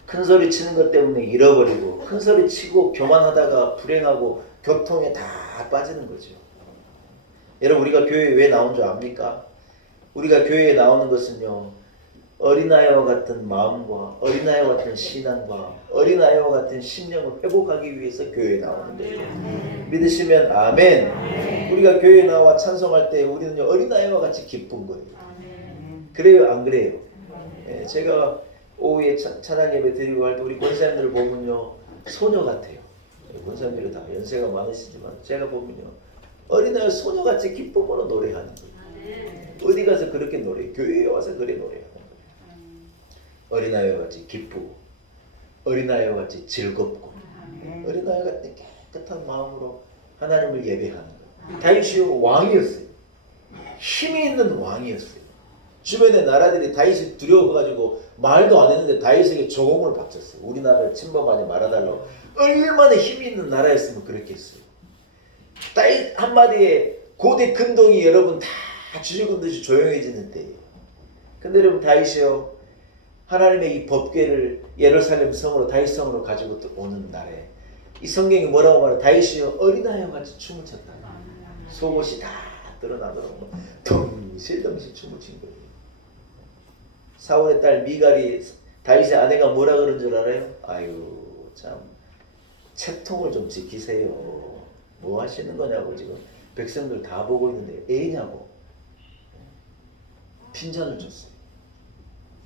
큰 소리 치는 것 때문에 잃어버리고, 큰 소리 치고 교만하다가 불행하고 교통에 다 빠지는 거죠. 여러분 우리가 교회에 왜 나온 줄 압니까? 우리가 교회에 나오는 것은요, 어린아이와 같은 마음과 어린아이와 같은 신앙과 어린아이와 같은 심령을 회복하기 위해서 교회에 나오는 거예요. 믿으시면 아멘. 우리가 교회에 나와 찬송할 때 우리는 어린아이와 같이 기쁜 거예요. 그래요, 안 그래요? 예, 제가 오후에 찬양 예배 드리고 할 때 우리 권사님들 보면요, 소녀 같아요. 권사님들이 다 연세가 많으시지만 제가 보면요, 어린아이 소녀같이 기쁨으로 노래하는 거예요. 어디 가서 그렇게 노래, 교회에 와서 그래 노래하는 거예요. 어린아이와 같이 기쁘고, 어린아이와 같이 즐겁고, 어린아이 같은 깨끗한 마음으로 하나님을 예배하는 거예요. 다윗이 왕이었어요. 힘이 있는 왕이었어요. 주변의 나라들이 다윗이 두려워가지고 말도 안 했는데 다윗에게 조공을 바쳤어요. 우리나라를 침범하지 말아달라고. 얼마나 힘이 있는 나라였으면 그랬겠어요. 다윗 한마디에 고대 근동이 여러분 다 주죽은 듯이 조용해지는 때예요. 근데 여러분 다윗이요, 하나님의 이 법궤를 예루살렘 성으로 다윗 성으로 가지고 오는 날에 이 성경이 뭐라고 말해? 다윗이요 어린아이와 같이 춤을 췄다. 속옷이 다 드러나도록 덩실덩실 춤을 춘 거예요. 사울의 딸 미갈이 다윗의 아내가 뭐라 그런 줄 알아요? 아유 참 채통을 좀 지키세요. 뭐 하시는 거냐고 지금 백성들 다 보고 있는데 애냐고 핀잔을 줬어요.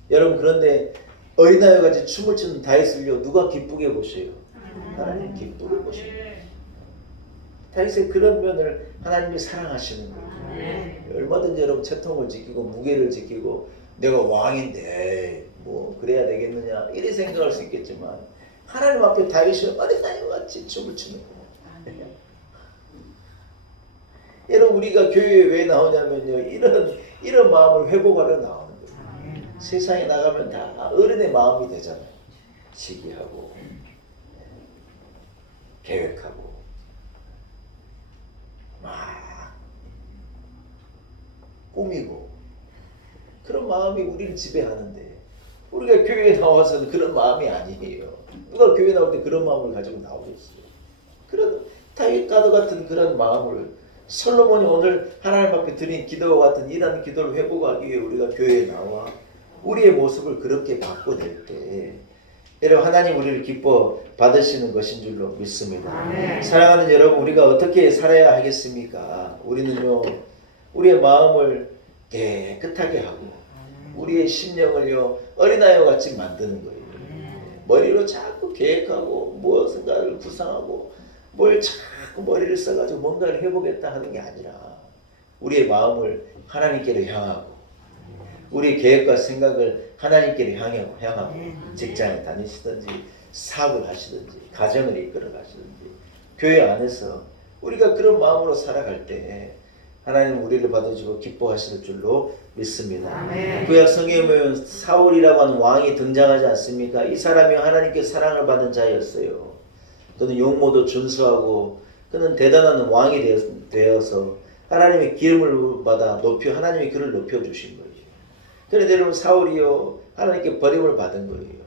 여러분 그런데 어린아이와 같이 춤을 추는 다윗을요 누가 기쁘게 보셔요? 하나님 기쁘게 보셔요. 다윗의 그런 면을 하나님이 사랑하시는 거예요. 얼마든지 여러분 채통을 지키고 무게를 지키고 내가 왕인데 뭐 그래야 되겠느냐 이래 생각할 수 있겠지만 하나님 앞에 다윗이 어린아이와 같이 춤을 추는 거예요. 여러분 우리가 교회에 왜 나오냐면요 이런 마음을 회복하려 나오는 거예요. 세상에 나가면 다 어른의 마음이 되잖아요. 시기하고 계획하고 막 꾸미고 그런 마음이 우리를 지배하는데 우리가 교회에 나와서는 그런 마음이 아니에요. 누가 교회 나올 때 그런 마음을 가지고 나오겠어요. 그런 다윗과도 같은 그런 마음을 솔로몬이 오늘 하나님 앞에 드린 기도와 같은 이런 기도를 회복하기 위해 우리가 교회에 나와 우리의 모습을 그렇게 바꿔낼 때 여러분 하나님 우리를 기뻐 받으시는 것인 줄로 믿습니다. 아멘. 사랑하는 여러분 우리가 어떻게 살아야 하겠습니까? 우리는요 우리의 마음을 깨끗하게 하고 우리의 심령을요 어린아이와 같이 만드는 거예요. 머리로 자꾸 계획하고 무엇인가를 구상하고 뭘 자꾸 머리를 써가지고 뭔가를 해보겠다 하는 게 아니라 우리의 마음을 하나님께로 향하고 우리의 계획과 생각을 하나님께로 향하고 직장에 다니시든지 사업을 하시든지 가정을 이끌어 가시든지 교회 안에서 우리가 그런 마음으로 살아갈 때 하나님 우리를 받아주고 기뻐하실 줄로 믿습니다. 구약 성경에 보면 사울이라고 하는 왕이 등장하지 않습니까? 이 사람이 하나님께 사랑을 받은 자였어요. 그는 용모도 준수하고 그는 대단한 왕이 되어서 하나님의 기름을 받아 하나님이 그를 높여주신 거예요. 그런데 여러분 사울이요 하나님께 버림을 받은 거예요.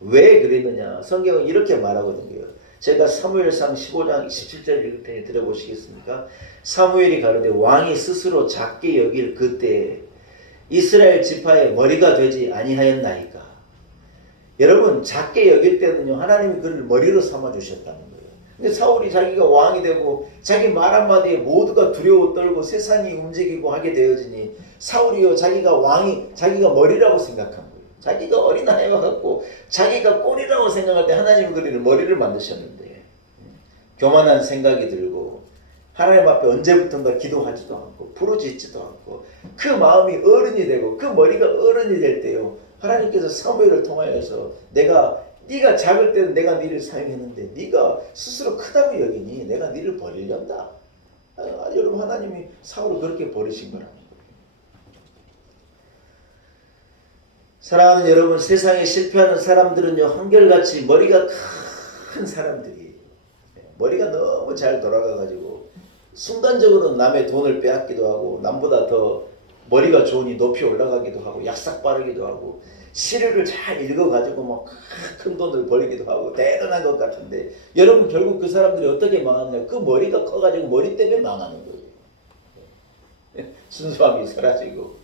왜 그랬느냐? 성경은 이렇게 말하거든요. 제가 사무엘상 15장 17절 읽을 테니 들어보시겠습니까? 사무엘이 가로되 왕이 스스로 작게 여길 그때 이스라엘 지파의 머리가 되지 아니하였나이까. 여러분 작게 여길 때는요 하나님이 그를 머리로 삼아 주셨다는 거예요. 근데 사울이 자기가 왕이 되고 자기 말 한마디에 모두가 두려워 떨고 세상이 움직이고 하게 되어지니 사울이요 자기가 머리라고 생각한 거예요. 자기가 어린아이와 같고 자기가 꼴이라고 생각할 때 하나님은 그를 머리를 만드셨는데 교만한 생각이 들고 하나님 앞에 언제부턴가 기도하지도 않고 부르짖지도 않고 그 마음이 어른이 되고 그 머리가 어른이 될 때요 하나님께서 사무엘을 통하여서 네가 작을 때는 내가 네를 사용했는데 네가 스스로 크다고 여기니 내가 네를 버리련다. 여러분 하나님이 사울을 그렇게 버리신 거라는 거예요. 사랑하는 여러분 세상에 실패하는 사람들은요 한결같이 머리가 큰 사람들이 머리가 너무 잘 돌아가가지고 순간적으로 남의 돈을 빼앗기도 하고 남보다 더 머리가 좋으니 높이 올라가기도 하고 약삭 빠르기도 하고 시류를 잘 읽어가지고 뭐 큰 돈을 벌기도 하고 대단한 것 같은데 여러분 결국 그 사람들이 어떻게 망하느냐? 그 머리가 커가지고 머리 때문에 망하는 거예요. 순수함이 사라지고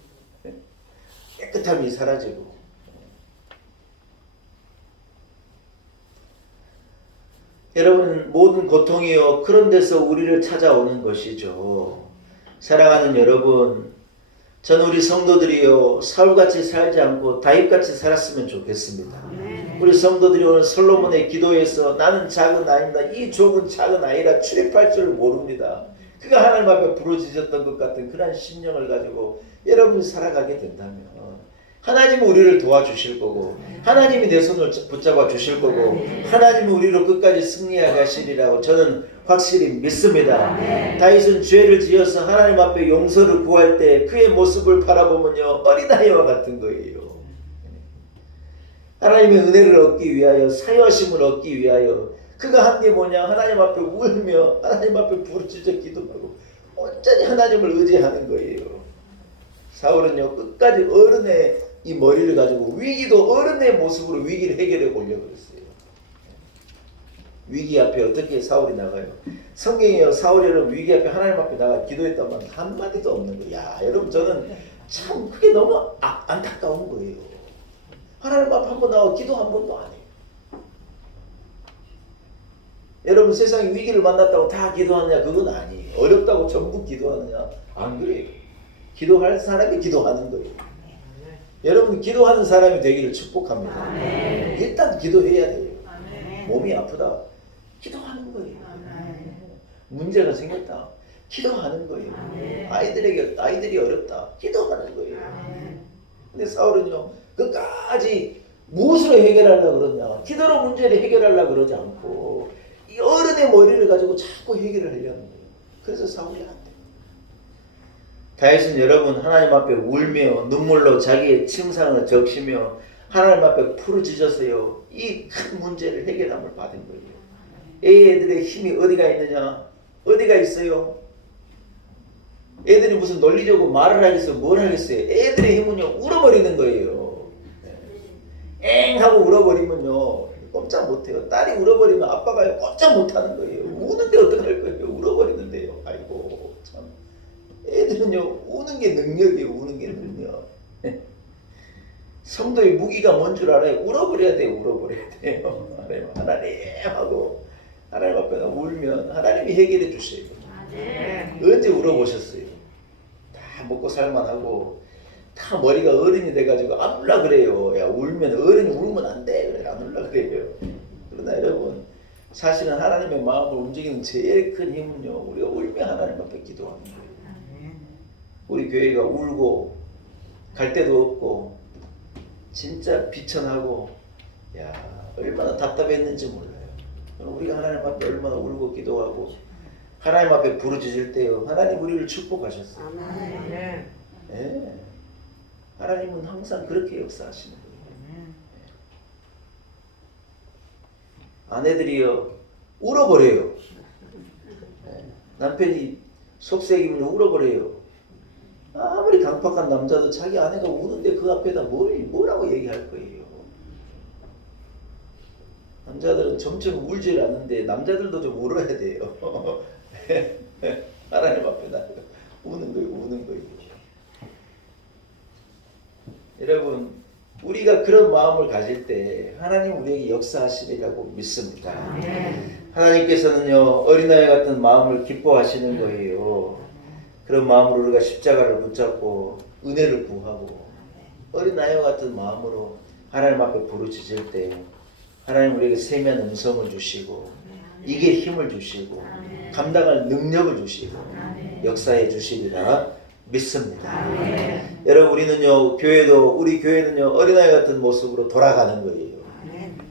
깨끗함이 사라지고 여러분 모든 고통이요 그런 데서 우리를 찾아오는 것이죠. 사랑하는 여러분, 저는 우리 성도들이요 사울같이 살지 않고 다윗같이 살았으면 좋겠습니다. 우리 성도들이 오늘 솔로몬의 기도에서 나는 작은 아이입니다. 이 족은 작은 아이라 출입할 줄 모릅니다. 그가 하나님 앞에 부르짖었던 것 같은 그런 심령을 가지고 여러분이 살아가게 된다면 하나님은 우리를 도와주실 거고 하나님이 내 손을 붙잡아 주실 거고 하나님은 우리로 끝까지 승리하게 하시리라고 저는 확실히 믿습니다. 다윗은 죄를 지어서 하나님 앞에 용서를 구할 때 그의 모습을 바라보면요 어린아이와 같은 거예요. 하나님의 은혜를 얻기 위하여 사유하심을 얻기 위하여 그가 한 게 뭐냐? 하나님 앞에 울며 하나님 앞에 부르짖어 기도하고 온전히 하나님을 의지하는 거예요. 사울은요 끝까지 어른의 이 머리를 가지고 위기도 어른의 모습으로 위기를 해결해 보려고 그랬어요. 위기 앞에 어떻게 사울이 나가요? 성경에요 사울이 위기 앞에 하나님 앞에 나가 기도했단 말 한마디도 없는 거예요. 야 여러분 저는 참 그게 너무 안타까운 거예요. 하나님 앞에 한번 나와 기도 한 번도 안 해요. 여러분 세상에 위기를 만났다고 다 기도하느냐? 그건 아니에요. 어렵다고 전부 기도하느냐? 안 그래요. 기도할 사람이 기도하는 거예요. 여러분 기도하는 사람이 되기를 축복합니다. 아멘. 일단 기도해야 돼요. 아멘. 몸이 아프다. 기도하는 거예요. 문제가 생겼다. 기도하는 거예요. 아이들이 어렵다. 기도하는 거예요. 근데 사울은요 끝까지 무엇으로 해결하려고 그러냐? 기도로 문제를 해결하려고 그러지 않고 이 어른의 머리를 가지고 자꾸 해결을 하려는 거예요. 그래서 사울이 안 돼요. 다윗은 여러분 하나님 앞에 울며 눈물로 자기의 침상을 적시며 하나님 앞에 부르짖었어요. 이 큰 문제를 해결함을 받은 거예요. 애들의 힘이 어디가 있느냐? 어디가 있어요? 애들이 무슨 논리적으로 말을 하겠어요? 뭘 하겠어요? 애들의 힘은요 울어버리는 거예요. 엥 하고 울어버리면요 꼼짝 못해요. 딸이 울어버리면 아빠가 꼼짝 못하는 거예요. 우는데 어떡할 거예요? 울어버리는데요. 아이고 참. 애들은요 우는 게 능력이에요. 우는 게 능력. 성도의 무기가 뭔 줄 알아요? 울어버려야 돼요. 울어버려야 돼요. 하나님 하고 하나님 앞에 울면 하나님이 해결해 주셔요. 언제 울어보셨어요? 다 먹고 살만하고 다 머리가 어른이 돼가지고 안 울라 그래요. 야 울면 어른이 울면 안 돼. 그래 안 울라 그래요. 그러나 여러분 사실은 하나님의 마음을 움직이는 제일 큰 힘은요 우리가 울며 하나님 앞에 기도하는 거예요. 우리 교회가 울고 갈 데도 없고 진짜 비천하고 야 얼마나 답답했는지 몰라요. 우리가 하나님 앞에 얼마나 울고 기도하고 하나님 앞에 부르짖을 때요 하나님 우리를 축복하셨어요. 아멘. 네. 하나님은 항상 그렇게 역사하시는 거예요. 아내들이요 울어버려요. 남편이 속색이면 울어버려요. 아무리 강팍한 남자도 자기 아내가 우는데 그 앞에다 뭐라고 얘기할 거예요. 남자들은 점점 울질 않는데 남자들도 좀 울어야 돼요. 하나님 앞에 나 우는 거예요. 여러분 우리가 그런 마음을 가질 때 하나님 우리에게 역사하시리라고 믿습니다. 하나님께서는요 어린아이 같은 마음을 기뻐하시는 거예요. 그런 마음으로 우리가 십자가를 붙잡고 은혜를 구하고 어린아이와 같은 마음으로 하나님 앞에 부르짖을 때 하나님 우리에게 세미한 음성을 주시고 이게 힘을 주시고 감당할 능력을 주시고 역사해 주시리라 믿습니다. 여러분 우리는요 우리 교회는요 어린아이 같은 모습으로 돌아가는 거예요.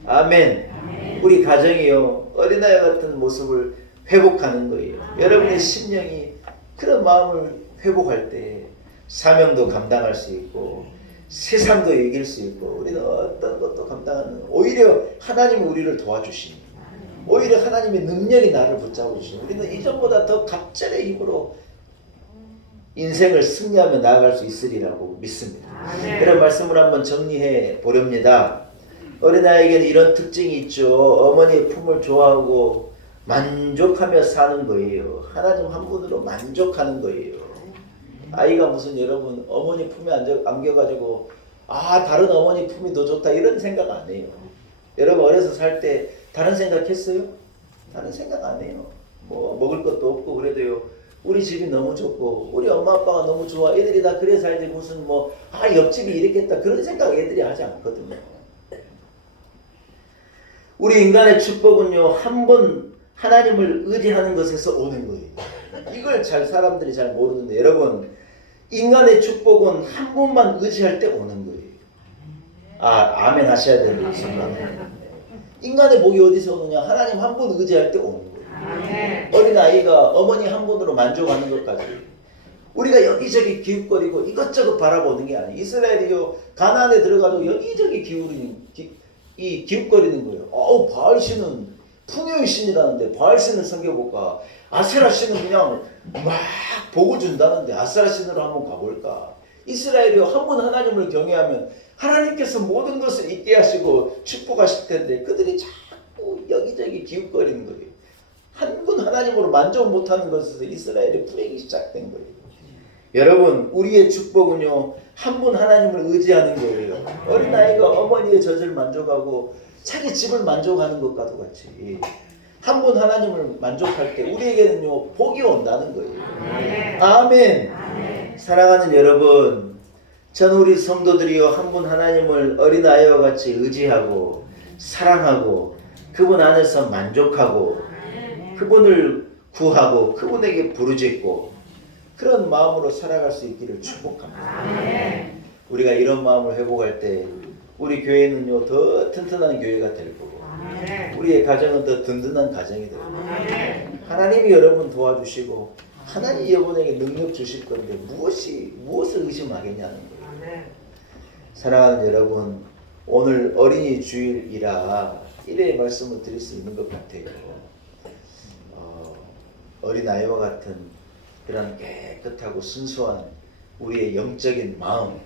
아멘. 우리 가정이요 어린아이 같은 모습을 회복하는 거예요. 여러분의 심령이 그런 마음을 회복할 때 사명도 감당할 수 있고 세상도 이길 수 있고 우리는 어떤 것도 감당하는 오히려 하나님이 우리를 도와주십니다. 오히려 하나님의 능력이 나를 붙잡고 주시는, 우리는 이전보다 더 갑절의 힘으로 인생을 승리하며 나아갈 수 있으리라고 믿습니다. 이런 말씀을 한번 정리해 보렵니다. 어린아이에게는 이런 특징이 있죠. 어머니의 품을 좋아하고 만족하며 사는 거예요. 하나님 한 분으로 만족하는 거예요. 아이가 무슨 여러분 어머니 품에 안겨가지고 다른 어머니 품이 더 좋다 이런 생각 안 해요. 여러분 어려서 살 때 다른 생각 했어요? 다른 생각 안 해요. 뭐 먹을 것도 없고 그래도요, 우리 집이 너무 좋고 우리 엄마 아빠가 너무 좋아, 애들이 다 그래 살지 무슨 옆집이 이랬겠다 그런 생각 애들이 하지 않거든요. 우리 인간의 축복은요, 한 번 하나님을 의지하는 것에서 오는 거예요. 이걸 사람들이 잘 모르는데, 여러분 인간의 축복은 한 번만 의지할 때 오는 거예요. 아멘 하셔야 되는 순간에. 인간의 복이 어디서 오느냐? 하나님 한 번 의지할 때 오는 거예요. 어린아이가 어머니 한 번으로 만족하는 것까지 우리가 여기저기 기웃거리고 이것저것 바라보는 게 아니에요. 이스라엘이요, 가나안에 들어가도 여기저기 기웃거리는 거예요. 바알신은 풍요의 신이라는데 바알신을 섬겨볼까? 아세라 신은 그냥 막 복을 준다는데 아세라 신으로 한번 가볼까? 이스라엘이요, 한 번 하나님을 경외하면 하나님께서 모든 것을 있게 하시고 축복하실 텐데 그들이 자꾸 여기저기 기웃거리는 거예요. 한 번 하나님으로 만족 못하는 것에서 이스라엘의 불행이 시작된 거예요. 여러분 우리의 축복은요, 한 번 하나님을 의지하는 거예요. 어린아이가 어머니의 젖을 만족하고 자기 집을 만족하는 것과도 같이 한 번 하나님을 만족할 때 우리에게는요 복이 온다는 거예요. 아멘. 사랑하는 여러분, 전 우리 성도들이요 한 분 하나님을 어린아이와 같이 의지하고 사랑하고 그분 안에서 만족하고 그분을 구하고 그분에게 부르짖고 그런 마음으로 살아갈 수 있기를 축복합니다. 우리가 이런 마음을 회복할 때 우리 교회는요 더 튼튼한 교회가 될 거고 우리의 가정은 더 든든한 가정이 될 거고 하나님이 여러분 도와주시고 하나님이 여러분에게 능력 주실 건데 무엇을 의심하겠냐는 거예요. 사랑하는 여러분, 오늘 어린이 주일이라 일회의 말씀을 드릴 수 있는 것 같아요. 어린아이와 같은 그런 깨끗하고 순수한 우리의 영적인 마음,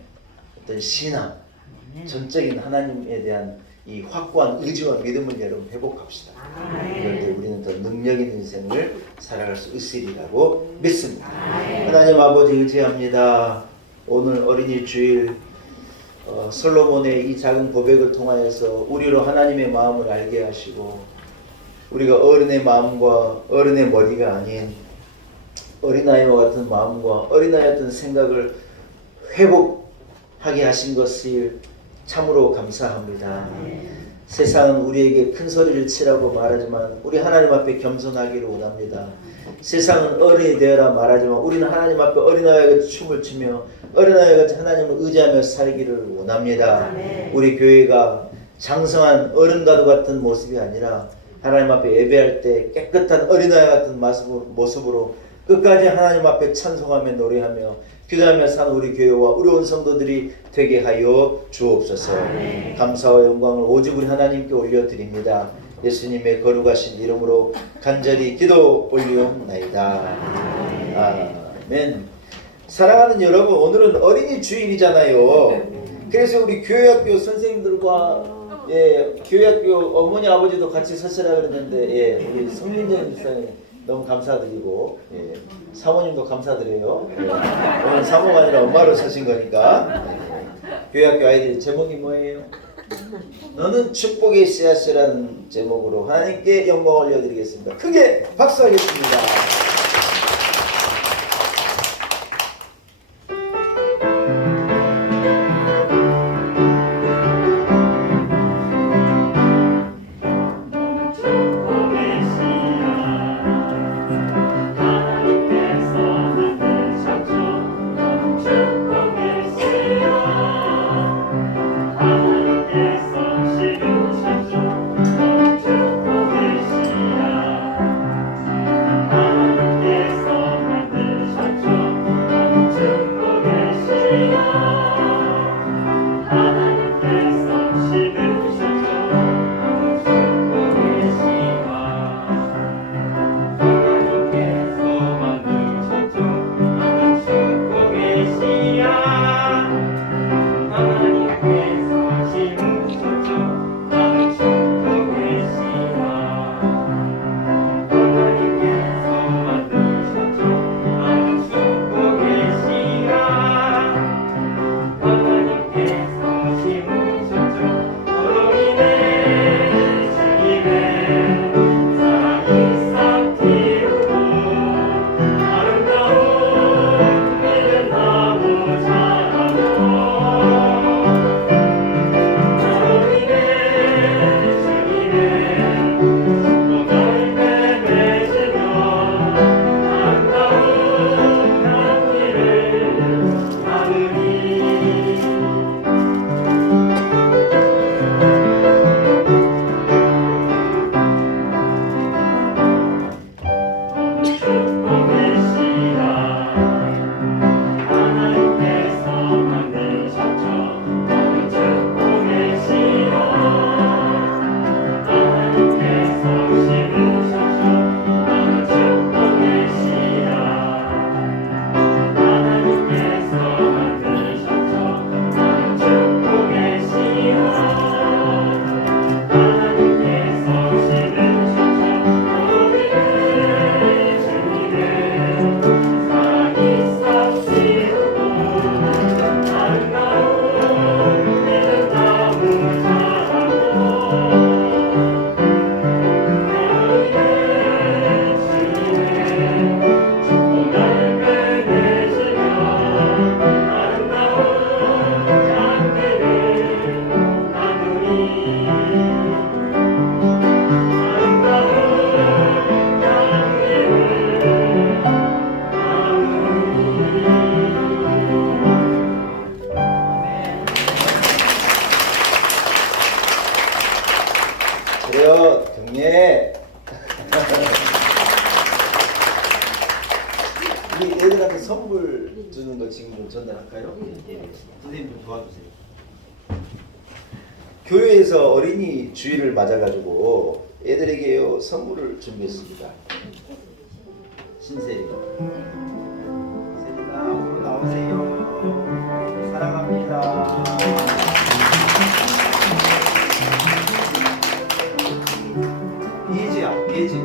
어떤 신앙, 전적인 하나님에 대한 이 확고한 의지와 믿음을 여러분 회복합시다. 그럴 때 우리는 더 능력 있는 인생을 살아갈 수 있으리라고 믿습니다. 하나님 아버지 의지합니다. 오늘 어린이 주일 솔로몬의 이 작은 고백을 통하여서 우리로 하나님의 마음을 알게 하시고 우리가 어른의 마음과 어른의 머리가 아닌 어린아이와 같은 마음과 어린아이 같은 생각을 회복하게 하신 것을 참으로 감사합니다. 세상은 우리에게 큰 소리를 치라고 말하지만 우리 하나님 앞에 겸손하기를 원합니다. 세상은 어른이 되어라 말하지만 우리는 하나님 앞에 어린아이와 같이 춤을 추며 어린아이와 같이 하나님을 의지하며 살기를 원합니다. 우리 교회가 장성한 어른과도 같은 모습이 아니라 하나님 앞에 예배할 때 깨끗한 어린아이 같은 모습으로 끝까지 하나님 앞에 찬송하며 노래하며 기도하며 사는 우리 교회와 우리 온 성도들이 되게 하여 주옵소서. 감사와 영광을 오직 우리 하나님께 올려드립니다. 예수님의 거룩하신 이름으로 간절히 기도 올리옵나이다. 아멘. 사랑하는 여러분, 오늘은 어린이 주일이잖아요. 그래서 우리 교회학교 선생님들과 교회학교 어머니 아버지도 같이 서시라 그랬는데 우리 성민정 집사님 너무 감사드리고 사모님도 감사드려요. 오늘 사모가 아니라 엄마로 서신 거니까. 교회학교 아이들의 제목이 뭐예요? 너는 축복의 씨앗이라는 제목으로 하나님께 영광 올려드리겠습니다. 크게 박수하겠습니다. 하나님께서 안녕하세요. 경례. 우리 애들한테 선물 주는 거 지금 좀 전달할까요? 선생님 좀 도와주세요. 교회에서 어린이 주일을 맞아가지고 애들에게요 선물을 준비했습니다. 신세리. 세리나 앞으로 나오세요. 사랑합니다. 예지야, 예지.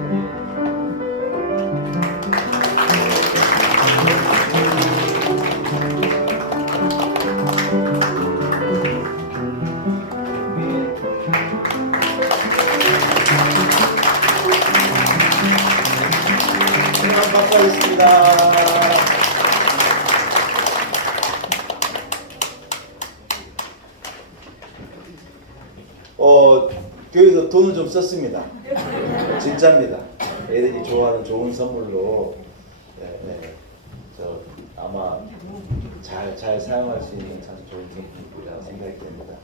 박수하겠습니다. 교회에서 돈을 좀 썼습니다. 진짜입니다. 애들이 좋아하는 좋은 선물로 아마 잘 사용할 수 있는 참 좋은 선물이라고 생각이 됩니다.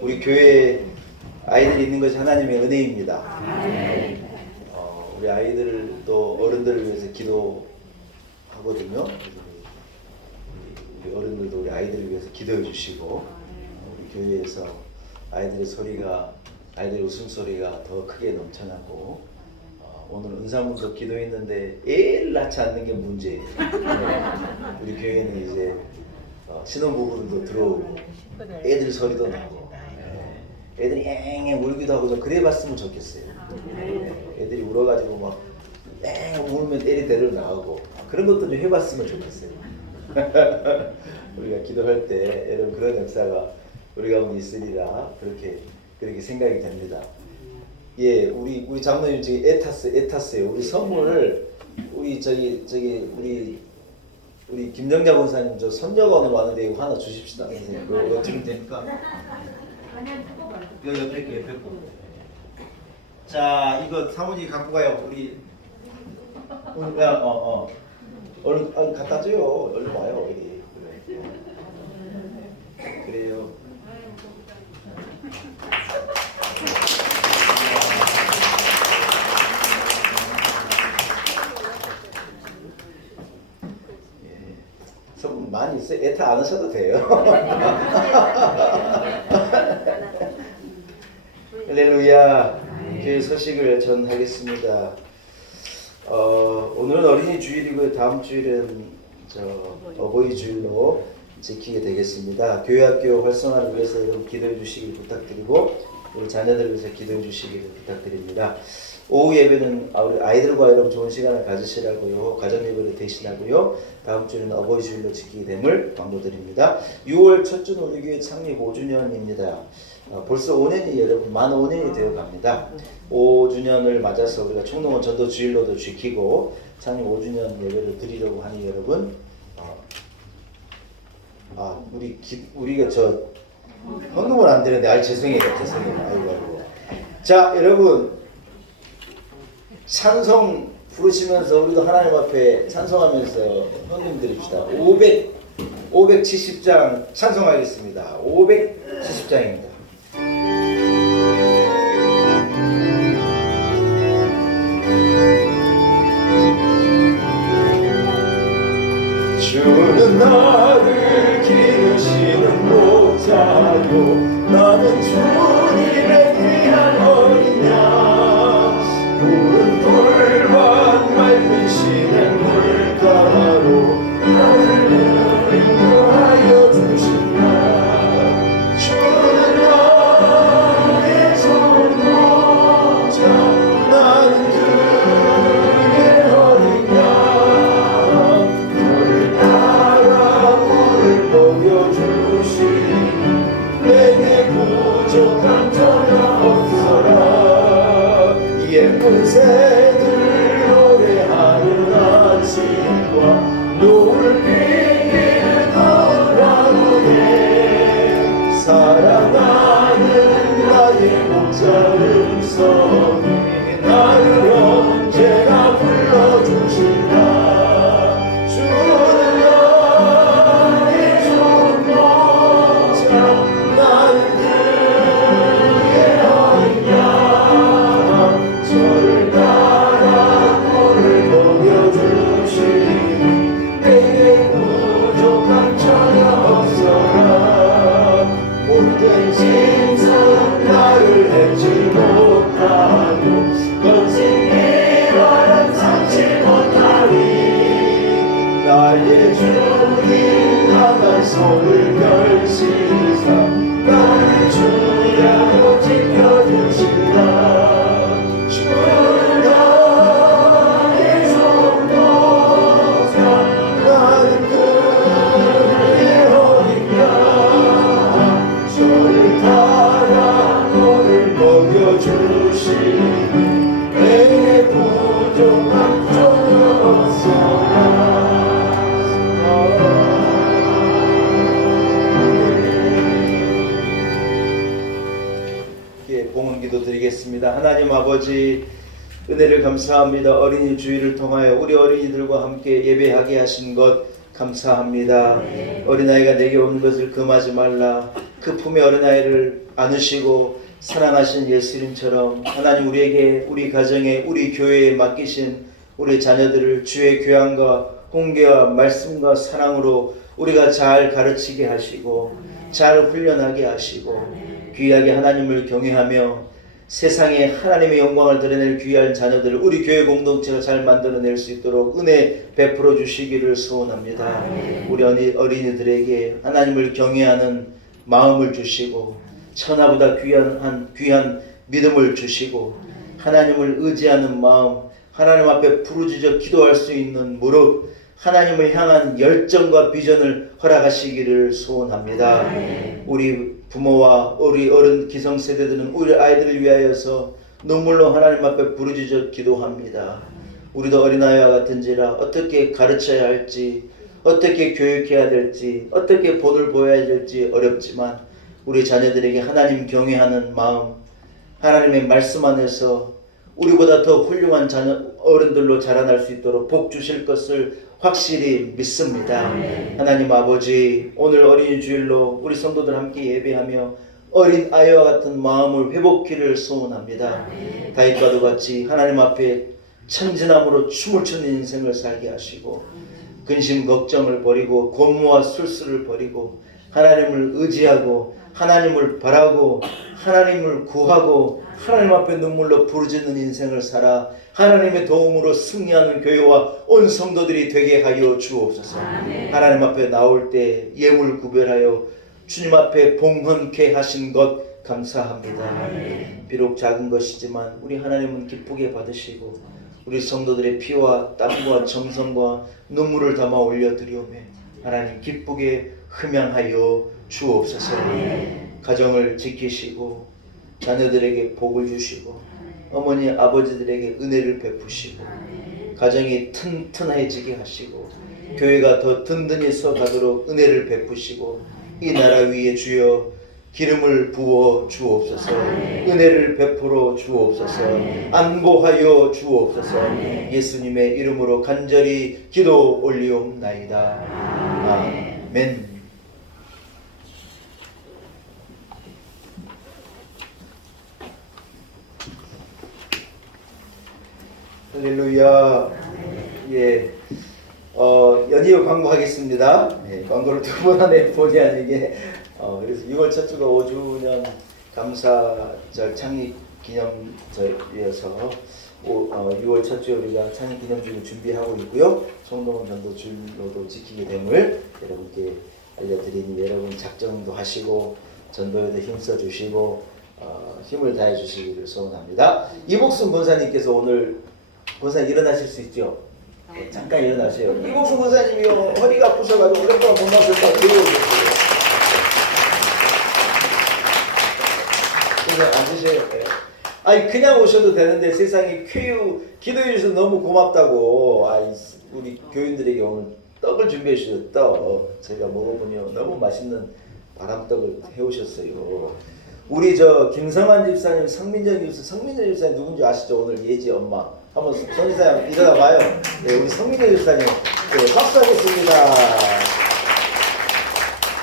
우리 교회에 아이들이 있는 것이 하나님의 은혜입니다. 우리 아이들도 어른들을 위해서 기도하거든요. 우리 어른들도 우리 아이들을 위해서 기도해 주시고 우리 교회에서 아이들의 웃음소리가 더 크게 넘쳐나고 오늘 은사문도 기도했는데 애를 낳지 않는 게 문제예요. 우리 교회는 이제 신혼부부들도 들어오고 애들 소리도 나고 애들이 앵앵 울기도 하고 좀 그래봤으면 좋겠어요. 애들이 울어가지고 막 울면 애리 데리러 나오고 그런 것도 좀 해봤으면 좋겠어요. 우리가 기도할 때 여러분 그런 역사가 우리 가운데 있으리라 그렇게 생각이 됩니다. 예, 우리 장로님 지금 애탔어요. 우리 선물을 우리 김정자 권사님 저 선녀관으로 왔는데 이거 하나 주십시다. 선생님. 그거 어떻게 됩니까? 이거 옆에 거. 자, 이거 사모님이 갖고 가요. 우리 얼른 갖다 줘요. 얼른 와요. 여기. 그래요. 좀 많이 있어요. 애타 안 하셔도 돼요. 할렐루야. 교회 소식을 전하겠습니다. 오늘은 어린이 주일이고 다음 주일은 어버이 주일로 지키게 되겠습니다. 교회학교 활성화를 위해서 여러분 기도해 주시길 부탁드리고 우리 자녀들을 위해서 기도해 주시기를 부탁드립니다. 오후 예배는 우리 아이들과 여러분 좋은 시간을 가지시라고요. 가정 예배를 대신하고요. 다음 주에는 어버이 주일로 지키게 됨을 광고드립니다. 6월 첫 주는 우리 교회 창립 5주년입니다. 벌써 5년이 여러분 만 5년이 되어 갑니다. 5주년을 맞아서 우리가 총동원 전도 주일로도 지키고 창립 5주년 예배를 드리려고 하니 여러분 우리가 헌금을 안 되는데 죄송해요. 아이고. 자, 여러분 찬송 부르시면서 우리도 하나님 앞에 찬송하면서 헌금 드립시다. 570장 찬송하겠습니다. 570장입니다. 주는 나를 기르시는 목자요 나는 주님의 귀한 어린 양 푸른 돌과 맑은 시냇 물가로 나를 인도하여 주신다. 주는 나의 좋은 목자 나는 그의 어린 양 너를 따라 불을 보여주시니 내게 부족함 전혀 없어라. 예쁜 새들 노래하는 아침과 노을 비기는 거라고네 사랑하는 나의 목자 음성이 나를 언제나 불러주신다. 주는 나의 좋은 목자 나는 그의 손을 펼치사 나를 주야로 지켜주신다. 주를 향해서 높여 나는 그의 어린 양 주를 따라 너를 먹여주시니 내게 부족한 전혀 없어라. 봉헌 기도 드리겠습니다. 하나님 아버지, 은혜를 감사합니다. 어린이 주일을 통하여 우리 어린이들과 함께 예배하게 하신 것 감사합니다. 어린아이가 내게 오는 것을 금하지 말라. 그 품에 어린아이를 안으시고 사랑하신 예수님처럼 하나님 우리에게, 우리 가정에, 우리 교회에 맡기신 우리 자녀들을 주의 교양과 공개와 말씀과 사랑으로 우리가 잘 가르치게 하시고 잘 훈련하게 하시고 귀하게 하나님을 경외하며 세상에 하나님의 영광을 드러낼 귀한 자녀들을 우리 교회 공동체가 잘 만들어낼 수 있도록 은혜 베풀어 주시기를 소원합니다. 우리 어린이들에게 하나님을 경외하는 마음을 주시고 천하보다 귀한 믿음을 주시고 하나님을 의지하는 마음, 하나님 앞에 부르짖어 기도할 수 있는 무릎, 하나님을 향한 열정과 비전을 허락하시기를 소원합니다. 우리 부모와 우리 어른 기성세대들은 우리 아이들을 위하여서 눈물로 하나님 앞에 부르짖어 기도합니다. 우리도 어린아이와 같은지라 어떻게 가르쳐야 할지, 어떻게 교육해야 될지, 어떻게 본을 보여야 될지 어렵지만 우리 자녀들에게 하나님 경외하는 마음, 하나님의 말씀 안에서 우리보다 더 훌륭한 어른들로 자라날 수 있도록 복 주실 것을 확실히 믿습니다. 하나님 아버지, 오늘 어린이 주일로 우리 성도들 함께 예배하며 어린 아이와 같은 마음을 회복기를 소원합니다. 다윗과도 같이 하나님 앞에 천진함으로 춤을 추는 인생을 살게 하시고 근심 걱정을 버리고 고무와 술수를 버리고 하나님을 의지하고 하나님을 바라고 하나님을 구하고 하나님 앞에 눈물로 부르짖는 인생을 살아 하나님의 도움으로 승리하는 교회와 온 성도들이 되게 하여 주옵소서. 하나님 앞에 나올 때 예물 구별하여 주님 앞에 봉헌케 하신 것 감사합니다. 비록 작은 것이지만 우리 하나님은 기쁘게 받으시고 우리 성도들의 피와 땀과 정성과 눈물을 담아 올려드리오며 하나님 기쁘게 흠양하여 주옵소서. 가정을 지키시고 자녀들에게 복을 주시고 어머니 아버지들에게 은혜를 베푸시고 가정이 튼튼해지게 하시고 교회가 더 든든히 서가도록 은혜를 베푸시고 이 나라 위에 주여 기름을 부어 주옵소서. 은혜를 베풀어 주옵소서. 안보하여 주옵소서. 예수님의 이름으로 간절히 기도 올리옵나이다. 아멘. 할렐루야. 예. 연이어 광고하겠습니다. 예, 광고를 두 번 안에 본의 아니게. 그래서 6월 첫 주가 5주년 감사절 창립 기념절이어서 6월 첫 주에 우리가 창립 기념주를 준비하고 있고요. 성동원 전도줄로도 지키게 됨을 여러분께 알려드리니 여러분 작정도 하시고 전도에도 힘써 주시고 힘을 다해 주시기를 소원합니다. 이복순 권사님께서 오늘 권사님 일어나실 수 있죠? 네, 잠깐 일어나세요. 이복순 권사님이요 허리가 아프셔가지고 오랫동안 못 나왔을 때 들어오셨어요. 그래서 앉으세요. 아니 그냥 오셔도 되는데 세상에 기도해 주셔서 너무 고맙다고. 우리 교인들에게 오늘 떡을 준비해 주셔서 떡 제가 먹어보니 너무 맛있는 바람떡을 해오셨어요. 우리 김성환 집사님, 성민정 집사님 누군지 아시죠? 오늘 예지 엄마. 한번 손이사님 일어나 봐요. 네, 우리 성민정 집사님 네, 박수하겠습니다.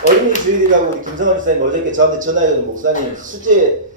어린이 주일이라고 우리 김성환 집사님 어저께 저한테 전화해서 목사님 수제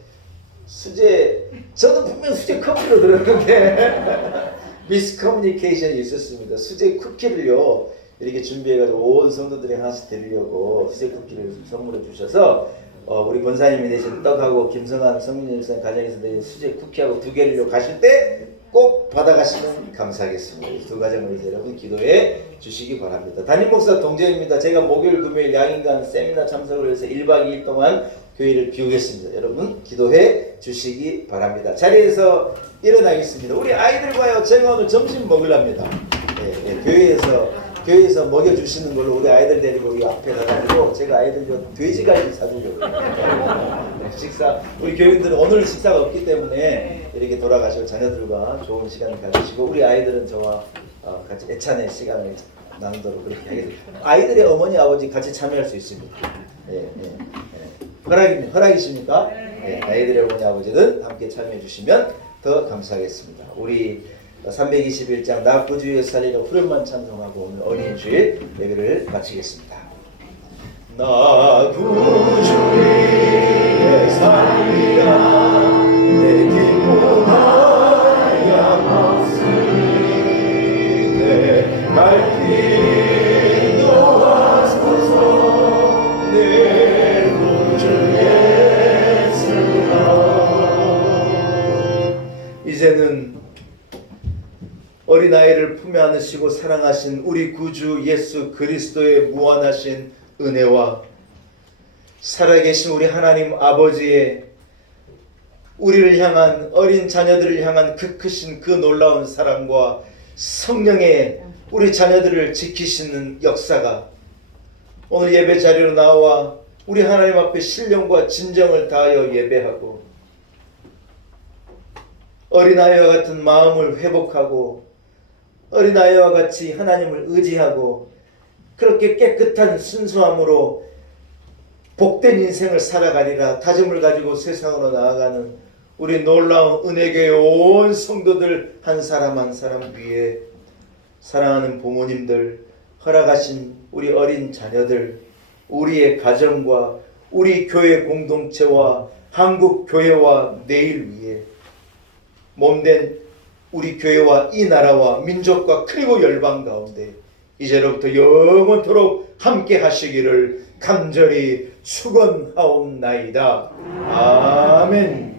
저는 분명 수제 커피로 들었는데 미스커뮤니케이션이 있었습니다. 수제 쿠키를요 이렇게 준비해가지고 온 성도들이 하나씩 드리려고 수제 쿠키를 선물해 주셔서 우리 권사님이 내신 떡하고 김성환 성민정 집사님 가정에서 내신 수제 쿠키하고 2개를 가실 때 꼭 받아가시면 감사하겠습니다. 이 두 가정을 이제 여러분 기도해 주시기 바랍니다. 담임 목사 동재입니다. 제가 목요일 금요일 양인간 세미나 참석을 해서 1박 2일 동안 교회를 비우겠습니다. 여러분 기도해 주시기 바랍니다. 자리에서 일어나겠습니다. 우리 아이들과요 제가 오늘 점심 먹으랍니다. 교회에서 먹여주시는 걸로 우리 아이들 데리고 여기 앞에 가가지고 제가 아이들 돼지갈비 사주려고 식사 우리 교인들은 오늘 식사가 없기 때문에 이렇게 돌아가시고 자녀들과 좋은 시간을 가지시고 우리 아이들은 저와 같이 애찬의 시간을 나누도록 그렇게 하겠습니다. 아이들의 어머니 아버지 같이 참여할 수 있습니다. 허락이십니까? 아이들의 어머니 아버지는 함께 참여해 주시면 더 감사하겠습니다. 우리 321장 나 구주의 살리는 후렴만 찬송하고 오늘 어린이 주일 예배를 마치겠습니다. 나 구주의 살리라 내 기쁨하여 없으니 내 갈 길 도와소서 내 구주 예수라. 이제는 어린아이를 품에 안으시고 사랑하신 우리 구주 예수 그리스도의 무한하신 은혜와 살아계신 우리 하나님 아버지의 우리를 향한 어린 자녀들을 향한 그 크신 그 놀라운 사랑과 성령의 우리 자녀들을 지키시는 역사가 오늘 예배 자리로 나와 우리 하나님 앞에 신령과 진정을 다하여 예배하고 어린아이와 같은 마음을 회복하고 어린아이와 같이 하나님을 의지하고 그렇게 깨끗한 순수함으로 복된 인생을 살아가리라 다짐을 가지고 세상으로 나아가는 우리 놀라운 은혜교회 온 성도들 한 사람 한 사람 위에 사랑하는 부모님들, 허락하신 우리 어린 자녀들, 우리의 가정과 우리 교회 공동체와 한국 교회와 내일 위에 몸된 우리 교회와 이 나라와 민족과 그리고 열방 가운데 이제로부터 영원토록 함께 하시기를 간절히 축원하옵나이다. 아멘.